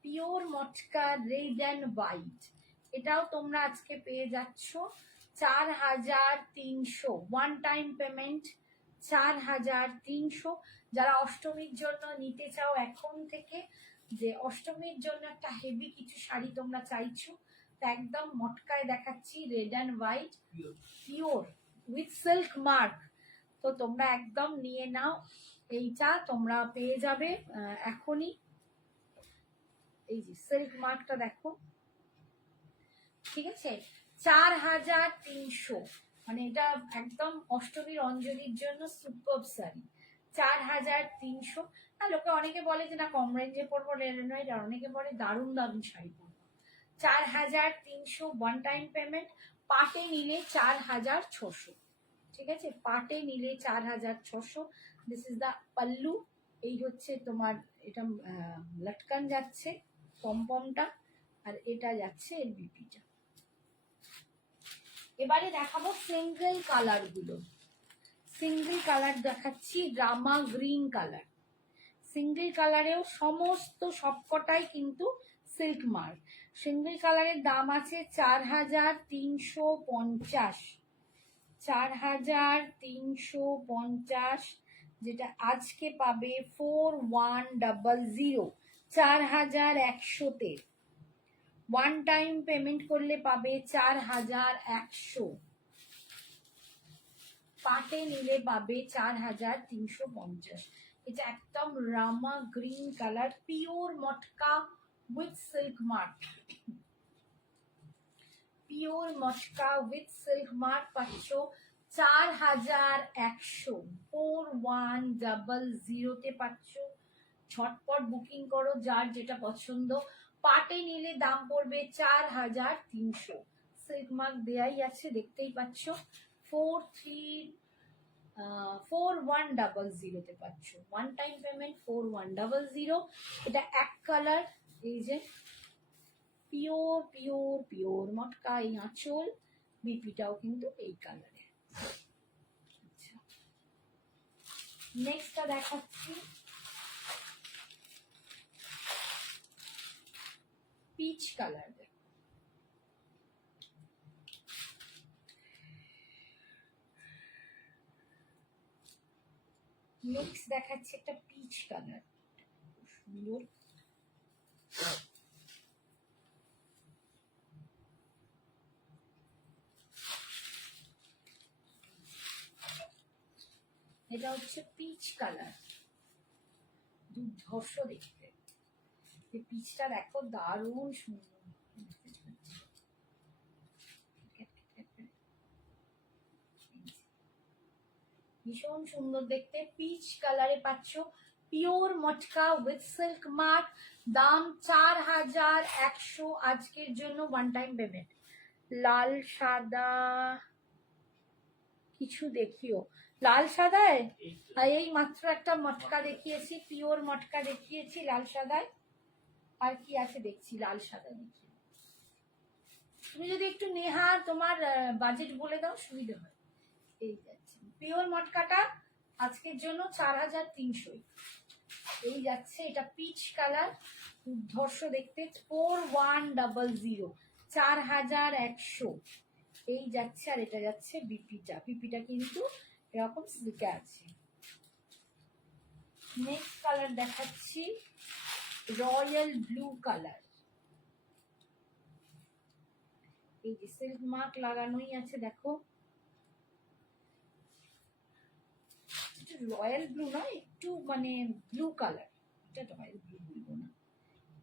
pure matka red and white, এটাও তোমরা আজকে পেয়ে যাচ্ছ 4300 ওয়ান টাইম পেমেন্ট, 4300। যারা অষ্টমীর জন্য নিতে চাও এখন থেকে, যে অষ্টমীর জন্য একটা হেভি কিছু শাড়ি তোমরা চাইছো, তা একদম মটকায় দেখাচ্ছি, red and white pure with silk mark, তো তোমরা একদম নিয়ে নাও। এইটা তোমরা পেয়ে যাবে এখনই, এই যে সিল্ক মার্কটা দেখো, ঠিক আছে, 4300, মানে এটা একদম অষ্টমীর অঞ্জলির জন্য সুপার শাড়ি, 4300। আর লোকে অনেকে বলে যে না কম রেঞ্জে পড়বো, রেড, আর অনেকে বলে দারুণ দারুণ শাড়ি পরবো। 4300 ওয়ান টাইম পেমেন্ট, পাটে নিলে 4600, ঠিক আছে, পাটে নিলে 4600। দিস ইজ দা পাল্লু, এই হচ্ছে তোমার, এটা লটকান যাচ্ছে পমপমটা, আর এটা যাচ্ছে এর বিপিটা। এবারে দেখাবো সিঙ্গেল কালার গুলো, সিঙ্গেল কালার দেখাচ্ছি, রামা গ্রিন কালার, সিঙ্গেল কালারেও সমস্ত সবকটাই কিন্তু সিল্ক মার্ক। সিঙ্গেল কালারের দাম আছে 4350, 4350, যেটা আজকে পাবে 4100, 4100-তে। ওয়ান টাইম পেমেন্ট করলে পাবে 4100, পাটে নিলে পাবে 4350। এটা একদম Rama green colour, pure matka with silk mark, pure matka with silk mark পাচ্ছ 4100, 4100 পাচ্ছ। ঝটপট বুকিং করো যার যেটা পছন্দ। পাটে নিলে দাম পড়বে 4300, সিল্ক মার্ক দেয়াই আছে দেখতেই পাচ্ছ। 4100 পাচ্ছ, ওয়ান টাইম পেমেন্ট 4100। এটা এক কালার, এই যে পিওর পিওর পিওর মটকা এই আঁচল, বিপিটাও কিন্তু এই কালারে। আচ্ছা, নেক্সটটা দেখাচ্ছি পিচ কালার। নেক্সট দেখাচ্ছি একটা পিচ কালার, সুন্দর। এটা হচ্ছে পিচ কালার, দুর্ধর্ষ দেখতে। এই পিচটা দেখো দারুণ সুন্দর, ভীষণ সুন্দর দেখতে। পিচ কালারে পাচ্ছ, pure matka with silk mark, দাম 4100 আজকের জন্য, ওয়ান টাইম পেমেন্ট। লাল সাদা কিছু দেখিও, লাল সাদায় এই মাত্র একটা মটকা দেখিয়েছি, পিওর মটকা দেখিয়েছি লাল সাদায়। আর কি আছে দেখছি, লাল সাদা দেখি। তুমি যদি একটু নেহা তোমার বাজেট বলে দাও সুবিধা হয়। এই যাচ্ছে পিওর মটকাটা আজকের জন্য 4300, এই যাচ্ছে। এটা পিচ কালার, দুর্ধর্ষ দেখতে, 4100, 4100 এই যাচ্ছে। আর এটা যাচ্ছে বিপিটা, বিপিটা কিন্তু এরকম সিল্কে আছে। নেক্সট কালার দেখাচ্ছি রয়্যাল ব্লু কালার, এই যে সিল্ক মার্ক লাগানোই আছে দেখো। রয়্যাল ব্লু না, একটু মানে ব্লু কালার, এটা রয়্যাল ব্লু বলবো না,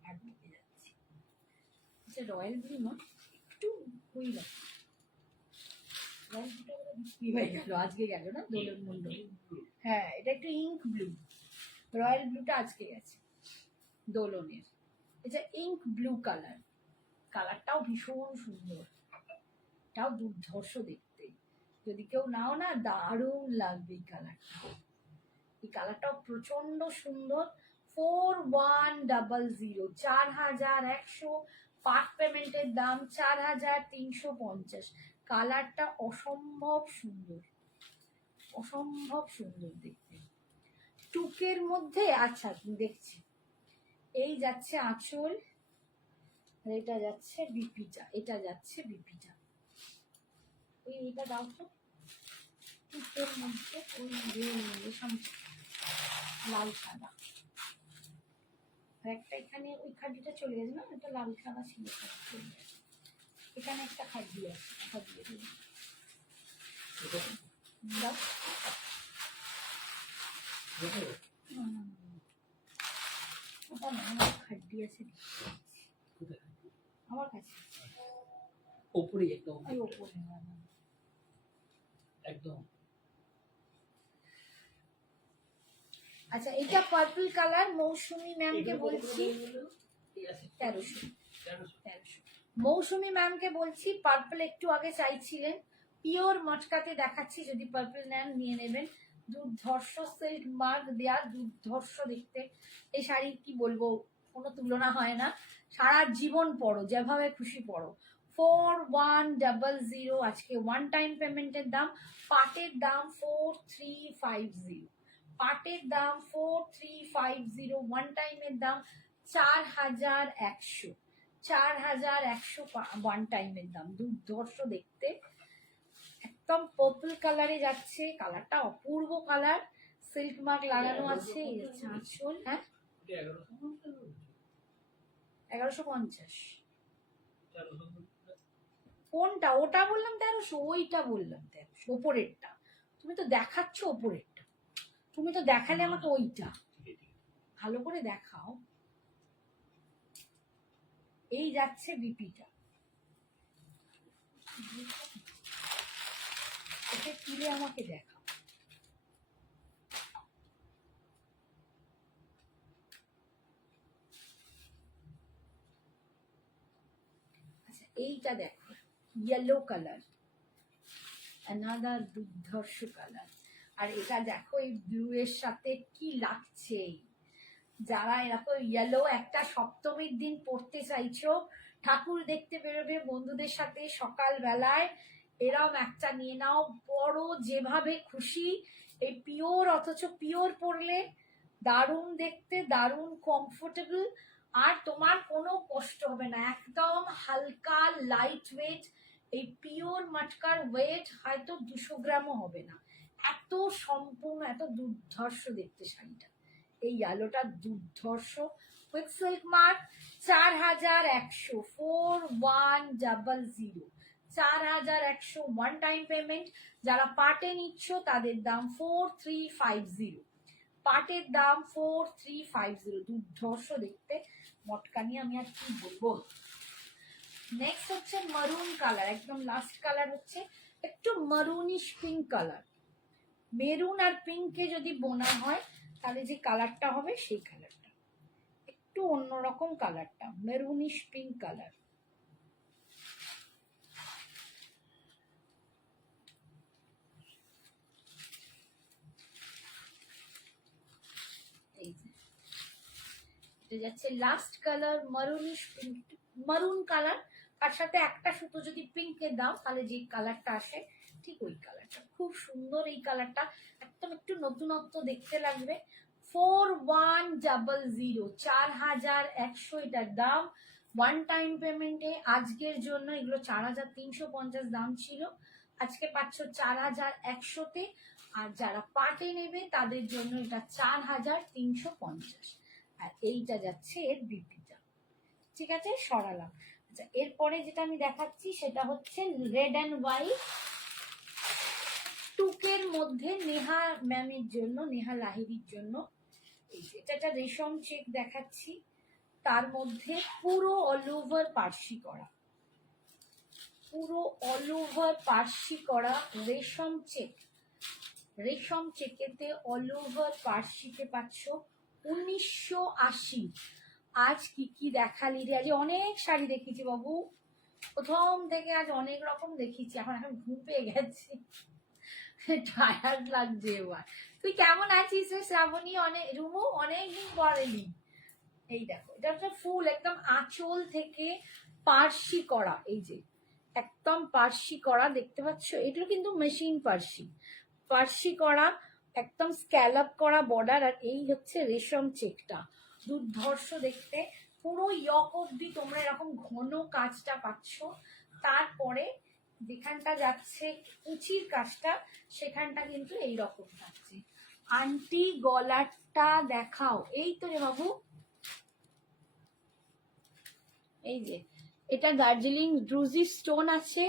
আর বলে যাচ্ছি এটা রয়্যাল ব্লু না, একটু ওই রকম। রয়্যাল ব্লুটা বিক্রি হয়ে গেল, আজকে গেল না দোলন মন্ডল। হ্যাঁ, এটা একটু ইঙ্ক ব্লু, রয়্যাল ব্লুটা আজকে গেছে দোলনের। এটা ইঙ্ক ব্লু কালার, কালারটাও ভীষণ সুন্দর, এটাও দুর্ধর্ষ দেখতে। যদি কেউ নাও না, দারুণ লাগবে এই কালারটা। এই কালারটাও প্রচন্ড সুন্দর। 4100, 4100, পার্ট পেমেন্টের দাম 4350। কালারটা অসম্ভব সুন্দর, অসম্ভব সুন্দর দেখতে, টুকের মধ্যে। আচ্ছা দেখছি, এই যাচ্ছে আঁচল, এটা যাচ্ছে বিপিটা, এটা যাচ্ছে বিপিটা। এইটা দাও তো, টুকের মধ্যে ওই লাল সাদা, আর একটা এখানে ওই খাড্ডিটা চলে গেছে না, এটা লাল সাদা ছিল, এখানে একটা খাড্ডি আছে, খাড্ডি দাও। ওটা না, আমার খাড্ডি আছে আমার কাছে, ওপরে একদম ওপরে একদম। আচ্ছা, এটা পার্পল কালার, মৌসুমী ম্যামকে বলছি 1300। মৌসুমী ম্যামকে বলছি, পার্পল একটু আগে চাইছিলেন, পিওর মটকাতে দেখাচ্ছি, যদি পার্পল নেন নিয়ে নেবেন। দুর্ধর্ষ সিল্ক মার্ক দেয়া, দুর্ধর্ষ দেখতে। এই শাড়ি কি বলবো, কোনো তুলনা হয় না, সারা জীবন পরো, যেভাবে খুশি পরো। 4100 আজকে, ওয়ান টাইম পেমেন্টের দাম। পাটের দাম 4350, পাটের দাম 4350, ওয়ান টাইমের দাম 4100, 4100 ওয়ান টাইমের দাম। দুর্ধর্ষ দেখতে, একদম পার্পল কালারে যাচ্ছে, কালারটা অপূর্ব কালার, সিল্ক মার্ক লাগানো আছে। আঁচল, হ্যাঁ 1150। কোনটা? ওটা বললাম 1300, ওইটা বললাম 1300, ওপরেরটা। তুমি তো দেখাচ্ছ ওপরেরটা, তুমি তো দেখালে আমাকে ওইটা, ভালো করে দেখাও। এই যাচ্ছে বিপিটা, এটা তুলে আমাকে দেখাও। আচ্ছা এইটা দেখো, ইয়েলো কালার, অ্যানাদার দুর্ধর্ষ কালার। আর এটা দেখো এই ব্লু এর সাথে কি লাগছে। যারা এরকম ইয়েলো একটা সপ্তমীর দিন পড়তে চাইছো, ঠাকুর দেখতে বেরোবে বন্ধুদের সাথে সকাল বেলায়, এরম একটা নিয়ে নাও, বড় যেভাবে খুশি। এই পিওর, অথচ পিওর পরলে দারুণ দেখতে, দারুণ কমফোর্টেবল, আর তোমার কোনো কষ্ট হবে না, একদম হালকা লাইট ওয়েট। এই পিওর মটকার ওয়েট হয়তো 200 গ্রামও হবে না, এত সম্পূর্ণ, এত দুর্ধর্ষ দেখতে শাড়িটা। এই আলোটা দুর্ধর্ষ, with silk mark, 4100, 4100, 4100 one time payment. যারা পার্টে নিচ্ছ তাদের দাম 4350, পাটের দাম 4350, দুর্ধর্ষ দেখতে মটকা নিয়ে আমি আর কি বলবো। নেক্সট হচ্ছে মারুন কালার, একদম লাস্ট কালার হচ্ছে একটু মারুনিশ পিঙ্ক কালার। মেরুন আর পিঙ্কে যদি বোনা হয় তাহলে যে কালারটা হবে সেই কালারটা, একটু অন্যরকম কালারটা, মেরুনিশ পিঙ্ক কালার। এই যে এটা যাচ্ছে last colour, maroonish pink, maroon colour, তার সাথে একটা সুতো যদি পিঙ্কের দাও তাহলে যে কালারটা আসে ঠিক ওই কালারটা। খুব সুন্দর এই কালারটা, একদম একটু নতুনত্ব দেখতে লাগবে। 4100, 4100 এটার দাম, ওয়ান টাইম পেমেন্টে। আজকের জন্য এগুলো 4350 দাম ছিল, আজকে পাচ্ছ 4100-তে। আর যারা পার্টে নেবে তাদের জন্য এটা 4350। আর এইটা যাচ্ছে এর বিপিটা, ঠিক আছে, সরালাম। আচ্ছা এরপরে যেটা আমি দেখাচ্ছি সেটা হচ্ছে রেড অ্যান্ড হোয়াইট, টুকের মধ্যে নেহা ম্যামের জন্য, নেহা লাহিড়ির জন্য। এটা একটা রেশম চেক দেখাচ্ছি, তার মধ্যে পুরো অল ওভার পার্সি করা, পুরো অল ওভার পার্সি করা রেশম চেক। রেশম চেকেতে অল ওভার পার্সিতে পাচ্ছ 1980। আজ কি কি দেখালি রে, আজ অনেক শাড়ি দেখিয়েছি বাবু, প্রথম থেকে আজ অনেক রকম দেখিয়েছি, এখন এখন ঘুম পেয়ে গেছে, টায়ার্ড লাগছে এবার। তুই কেমন আছিস রে শ্রাবণী, অনেক, রুমু অনেকদিন পরেনি। এই দেখো এটা একটা ফুল একদম আঁচল থেকে পার্সি করা, এই যে একদম পার্সি করা দেখতে পাচ্ছ, এটা কিন্তু মেশিন পার্সি, পার্সি করা, একদম স্ক্যালপ করা বর্ডার। আর এই হচ্ছে রেশম চেকটা, দুর্ধর্ষ দেখতে, পুরো ইয়ক অব্দি তোমরা এরকম ঘন কাজটা পাচ্ছ। তারপরে যেখানটা যাচ্ছে কুচির কাজটা সেখানটা কিন্তু এইরকম থাকছে। আন্টি গলাটা দেখাও, এই তো রে বাবু, এই যে এটা দার্জিলিং ড্রুজি স্টোন আছে,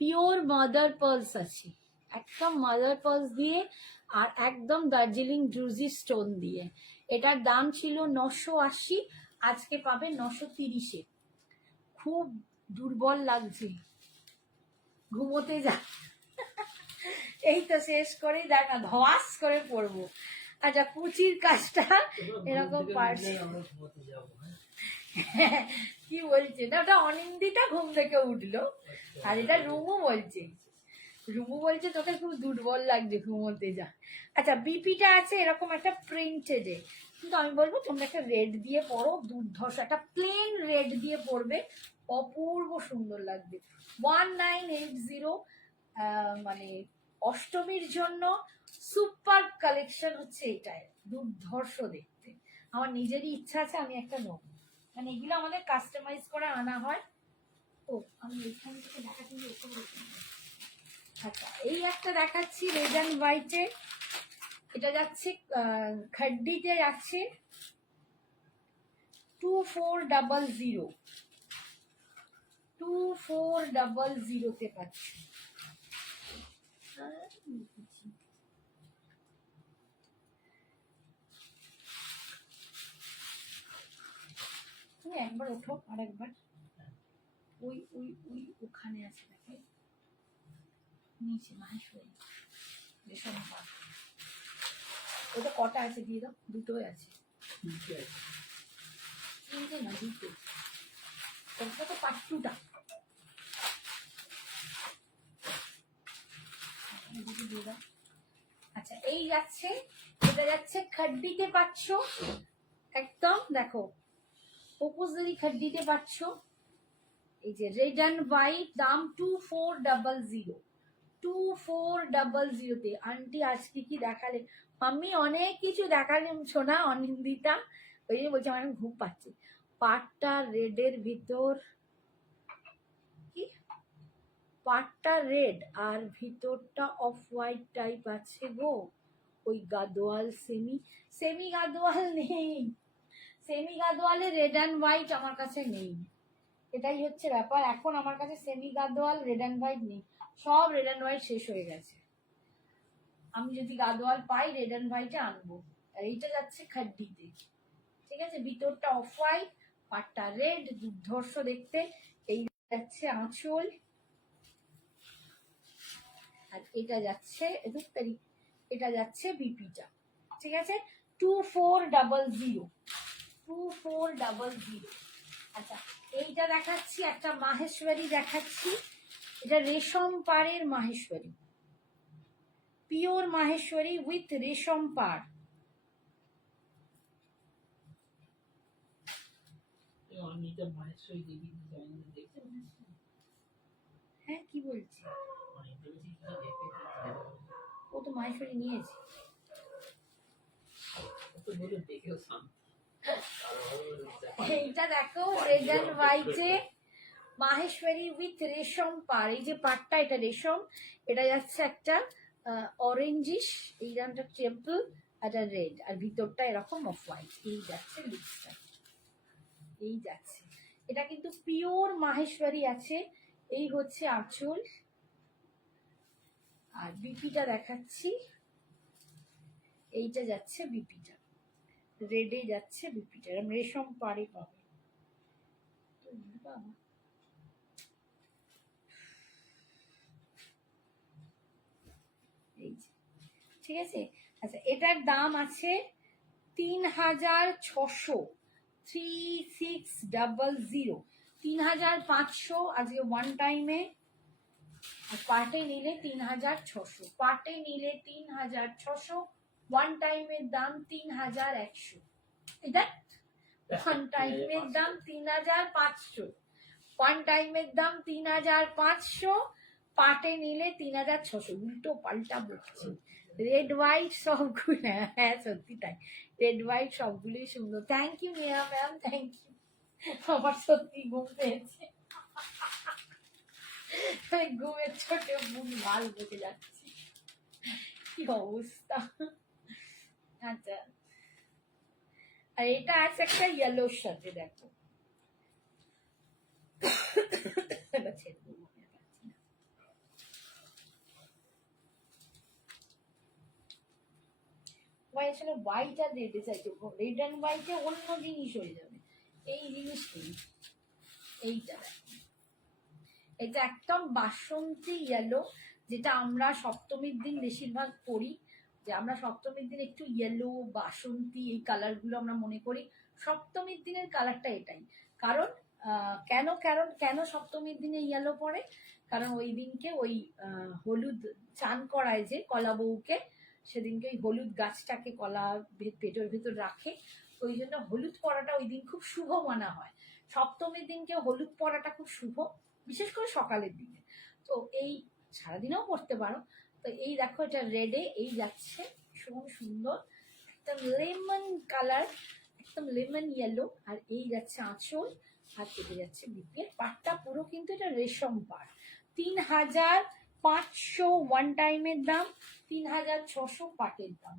পিওর মাদার পার্লস আছে, একদম মাদার পার্লস দিয়ে, আর একদম দার্জিলিং ড্রুজি স্টোন দিয়ে। এটার দাম ছিল 980, আজকে পাবে 930-এ। খুব দুর্বল লাগছে, ঘুমোতে যা, এই তো শেষ করে দেখা ধোয়াস করে পড়বো। আচ্ছা কুচির কাজটা এরকম পার্সি, কি বলছে না, ওটা অনিন্দিতা ঘুম থেকে উঠলো, আর এটা রুমু বলছে, রুমু বলছে তোকে খুব দুর্বল লাগছে, ঘুমোতে যা। আচ্ছা বিপিটা আছে এরকম একটা প্রিন্টেডে, কিন্তু আমি বলবো তোমরা একটা রেড দিয়ে পরো, দুর্ধর্ষ একটা প্লেন রেড দিয়ে পরবে, অপূর্ব সুন্দর লাগবে। 1980, মানে অষ্টমীর জন্য সুপার কালেকশন হচ্ছে এটাই, দুর্ধর্ষ দেখতে। আমার নিজেরই ইচ্ছা আছে আমি একটা নেবো, মানে এগুলো আমাদের কাস্টমাইজ করে আনা হয়। ও আমি এখান থেকে দেখাচ্ছি, আচ্ছা এই একটা দেখাচ্ছি রেড অ্যান্ড হোয়াইটে, এটা যাচ্ছে খাড্ডিতে যাচ্ছে 2400, 2400-তে পাচ্ছি। তুমি একবার ওঠো আর একবার, ওই ওই ওই ওখানে আছে দেখো নিচে মাহেশ্বরী রেশম পাড়, ওটা কটা আছে দিয়ে দাও, দুটোই আছে, তিনটে না দুটো, ওটা তো পাট্টুটা দুটো দিয়ে দাও। আচ্ছা এই যাচ্ছে, এটা যাচ্ছে খাড্ডিতে পাচ্ছ, একদম দেখো অপোজিট খাড্ডিতে পাচ্ছ, এই যে রেড অ্যান্ড হোয়াইট, দাম 2400, 2400 তে। আন্টি আজকে কি দেখালে? মাম্মি অনেক কিছু দেখালেন সোনা, অনিন্দিতা, ওই যে বলছি আমার ঘুম পাচ্ছে। পাটটা রেডের ভিতর, কি পাটটা রেড আর ভিতরটা অফ হোয়াইট টাইপ আছে গো, ওই গাদোয়াল সেমি, সেমি গাদোয়াল নেই, সেমি গাদোয়ালে রেড অ্যান্ড হোয়াইট আমার কাছে নেই, এটাই হচ্ছে ব্যাপার। এখন আমার কাছে semi Gadwal red and white নেই, সব রেড অ্যান্ড হোয়াইট শেষ হয়ে গেছে। আমি যদি গাদোয়াল পাই রেড অ্যান্ড হোয়াইটে আনবো। আর এইটা যাচ্ছে খাড্ডিতে, ঠিক আছে, ভিতরটা অফ হোয়াইট, পাটটা রেড, দুর্ধর্ষ দেখতে। এই যাচ্ছে আঁচল, আর এটা যাচ্ছে এটা যাচ্ছে বিপিটা, ঠিক আছে, 2400, 2400। আচ্ছা এইটা দেখাচ্ছি, একটা মাহেশ্বরী দেখাচ্ছি, এটা রেশম পাড়ের মাহেশ্বরী, পিওর মাহেশ্বরী উইথ রেশম পাড়। হ্যাঁ কি বলছি, ও তো মাহেশ্বরী নিয়েছে, এইটা দেখো রেড অ্যান্ড হোয়াইটে মাহেশ্বরী উইথ রেশম পাড়, এই যে পাড়টা এটা রেশম, এটা যাচ্ছে একটা অরেঞ্জিশ, এই রানটা টেম্পল, একটা রেড, আর ভিতরটা এরকম অফ হোয়াইট। এই যাচ্ছে লিপস্টা, এই যাচ্ছে, এটা কিন্তু পিওর মাহেশ্বরী আছে। এই হচ্ছে আঁচল, আর বিপিটা দেখাচ্ছি, এইটা যাচ্ছে বিপিটা, রেডে যাচ্ছে বিপিটা, রেশম পাড়ে পাবে। এই যে, ঠিক আছে। আচ্ছা এটার দাম আছে 3600, 3600, 3500 আজকে ওয়ান টাইমে, পার্টে নিলে 3600, পার্টে নিলে 3600, ওয়ান টাইমের দাম 3100, এটা ওয়ান টাইমের দাম 3500, ওয়ান টাইমের দাম 3500, পার্টে নিলে 3600, উল্টো পাল্টা বলছি। রেড হোয়াইট সবগুলো, হ্যাঁ সত্যি তাই, রেড হোয়াইট সবগুলোই সুন্দর। Thank you Neha ma'am, thank you, আমার সত্যি ঘুম পেয়েছে, ঘুমের ছোটে বুক লাল বসে যাচ্ছি, কি অবস্থা। আচ্ছা আর এটা আছে একটা ইয়েলোর সাথে, দেখো আসলে হোয়াইট আর রেডে চাইছে, রেড অ্যান্ড হোয়াইটে অন্য জিনিস হয়ে যাবে, এই জিনিস নেই। এইটা এটা একদম বাসন্তী ইয়েলো, যেটা আমরা সপ্তমীর দিন বেশিরভাগ পরি, যে আমরা সপ্তমীর দিন একটু ইয়েলো বাসন্তী এই কালারগুলো আমরা মনে করি, সপ্তমীর দিনের কালারটা এটাই। কারণ কেন কারণ কেন সপ্তমীর দিনে ইয়েলো পরে, কারণ ওই দিনকে ওই হলুদ চান করায় যে কলা বউকে, সেদিনকে ওই হলুদ গাছটাকে কলা পেটের ভেতর রাখে, ওই জন্য হলুদ পরাটা ওই দিন খুব শুভ মানা হয়। সপ্তমীর দিনকে হলুদ পরাটা খুব শুভ, বিশেষ করে সকালের দিকে। তো এই সারাদিনেও পড়তে পারো। তো এই দেখো এটা রেডে, এই যাচ্ছে ভীষণ সুন্দর, একদম লেমন কালার, একদম লেমন ইয়েলো, আর এই যাচ্ছে আঁচল, আর কেটে যাচ্ছে বিপিএর পাটটা পুরো কিন্তু এটা রেশম পাট। 3500 ওয়ান টাইমের দাম, 3600 পাটের দাম।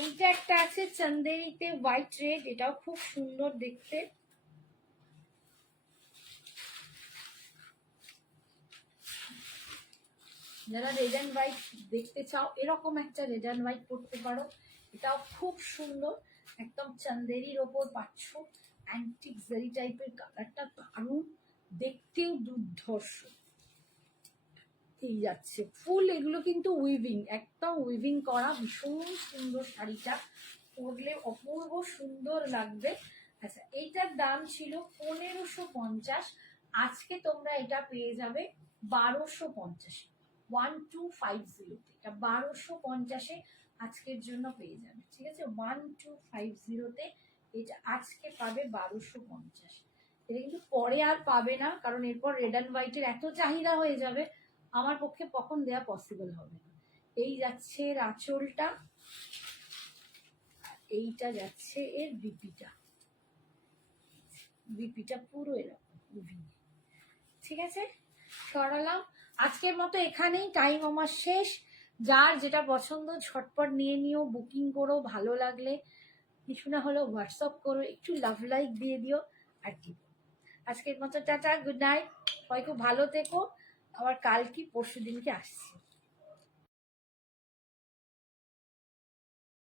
এইটা একটা আছে চন্দেরিতে হোয়াইট রেড, এটাও খুব সুন্দর দেখতে, যারা রেড অ্যান্ড হোয়াইট দেখতে চাও এরকম একটা রেড অ্যান্ড হোয়াইট করতে পারো, এটাও খুব সুন্দর, একদম চান্দেরির ওপর পাচ্ছ, অ্যান্টিক জারি টাইপের, কালারটা দারুণ, দেখতেও দুর্ধর্ষ। এই যাচ্ছে ফুল, এগুলো কিন্তু উইভিং, একদম উইভিং করা, ভীষণ সুন্দর শাড়িটা, পরলে অপূর্ব সুন্দর লাগবে। আচ্ছা, এইটার দাম ছিল 1550, আজকে তোমরা এটা পেয়ে যাবে 1250, 1250, এটা 1250-এ আজকের জন্য পেয়ে যাবে, ঠিক আছে? 1250-তে এটা আজকে পাবে 1250। এটা কিন্তু পরে আর পাবে না, কারণ এরপর রেড অ্যান্ড হোয়াইটের এত চাহিদা হয়ে যাবে, আমার পক্ষে কখন দেয়া পসিবল হবে না। এই যাচ্ছে এর আঁচলটা, এইটা যাচ্ছে এর বিপিটা, বিপিটা পুরো এরকম উইভিং। ঠিক আছে, সরালাম। আজকের মতো এখানেই, টাইম আমার শেষ। যার যেটা পছন্দ ঝটপট নিয়ে নিও, বুকিং করো, ভালো লাগলে কিছু না হলেও হোয়াটসঅ্যাপ করো, একটু লাভ লাইক দিয়ে দিও, আর কি। আজকের মতো টাটা, গুড নাইট, সবাই খুব ভালো থেকো। আবার কাল কি পরশু দিনকে আসছি।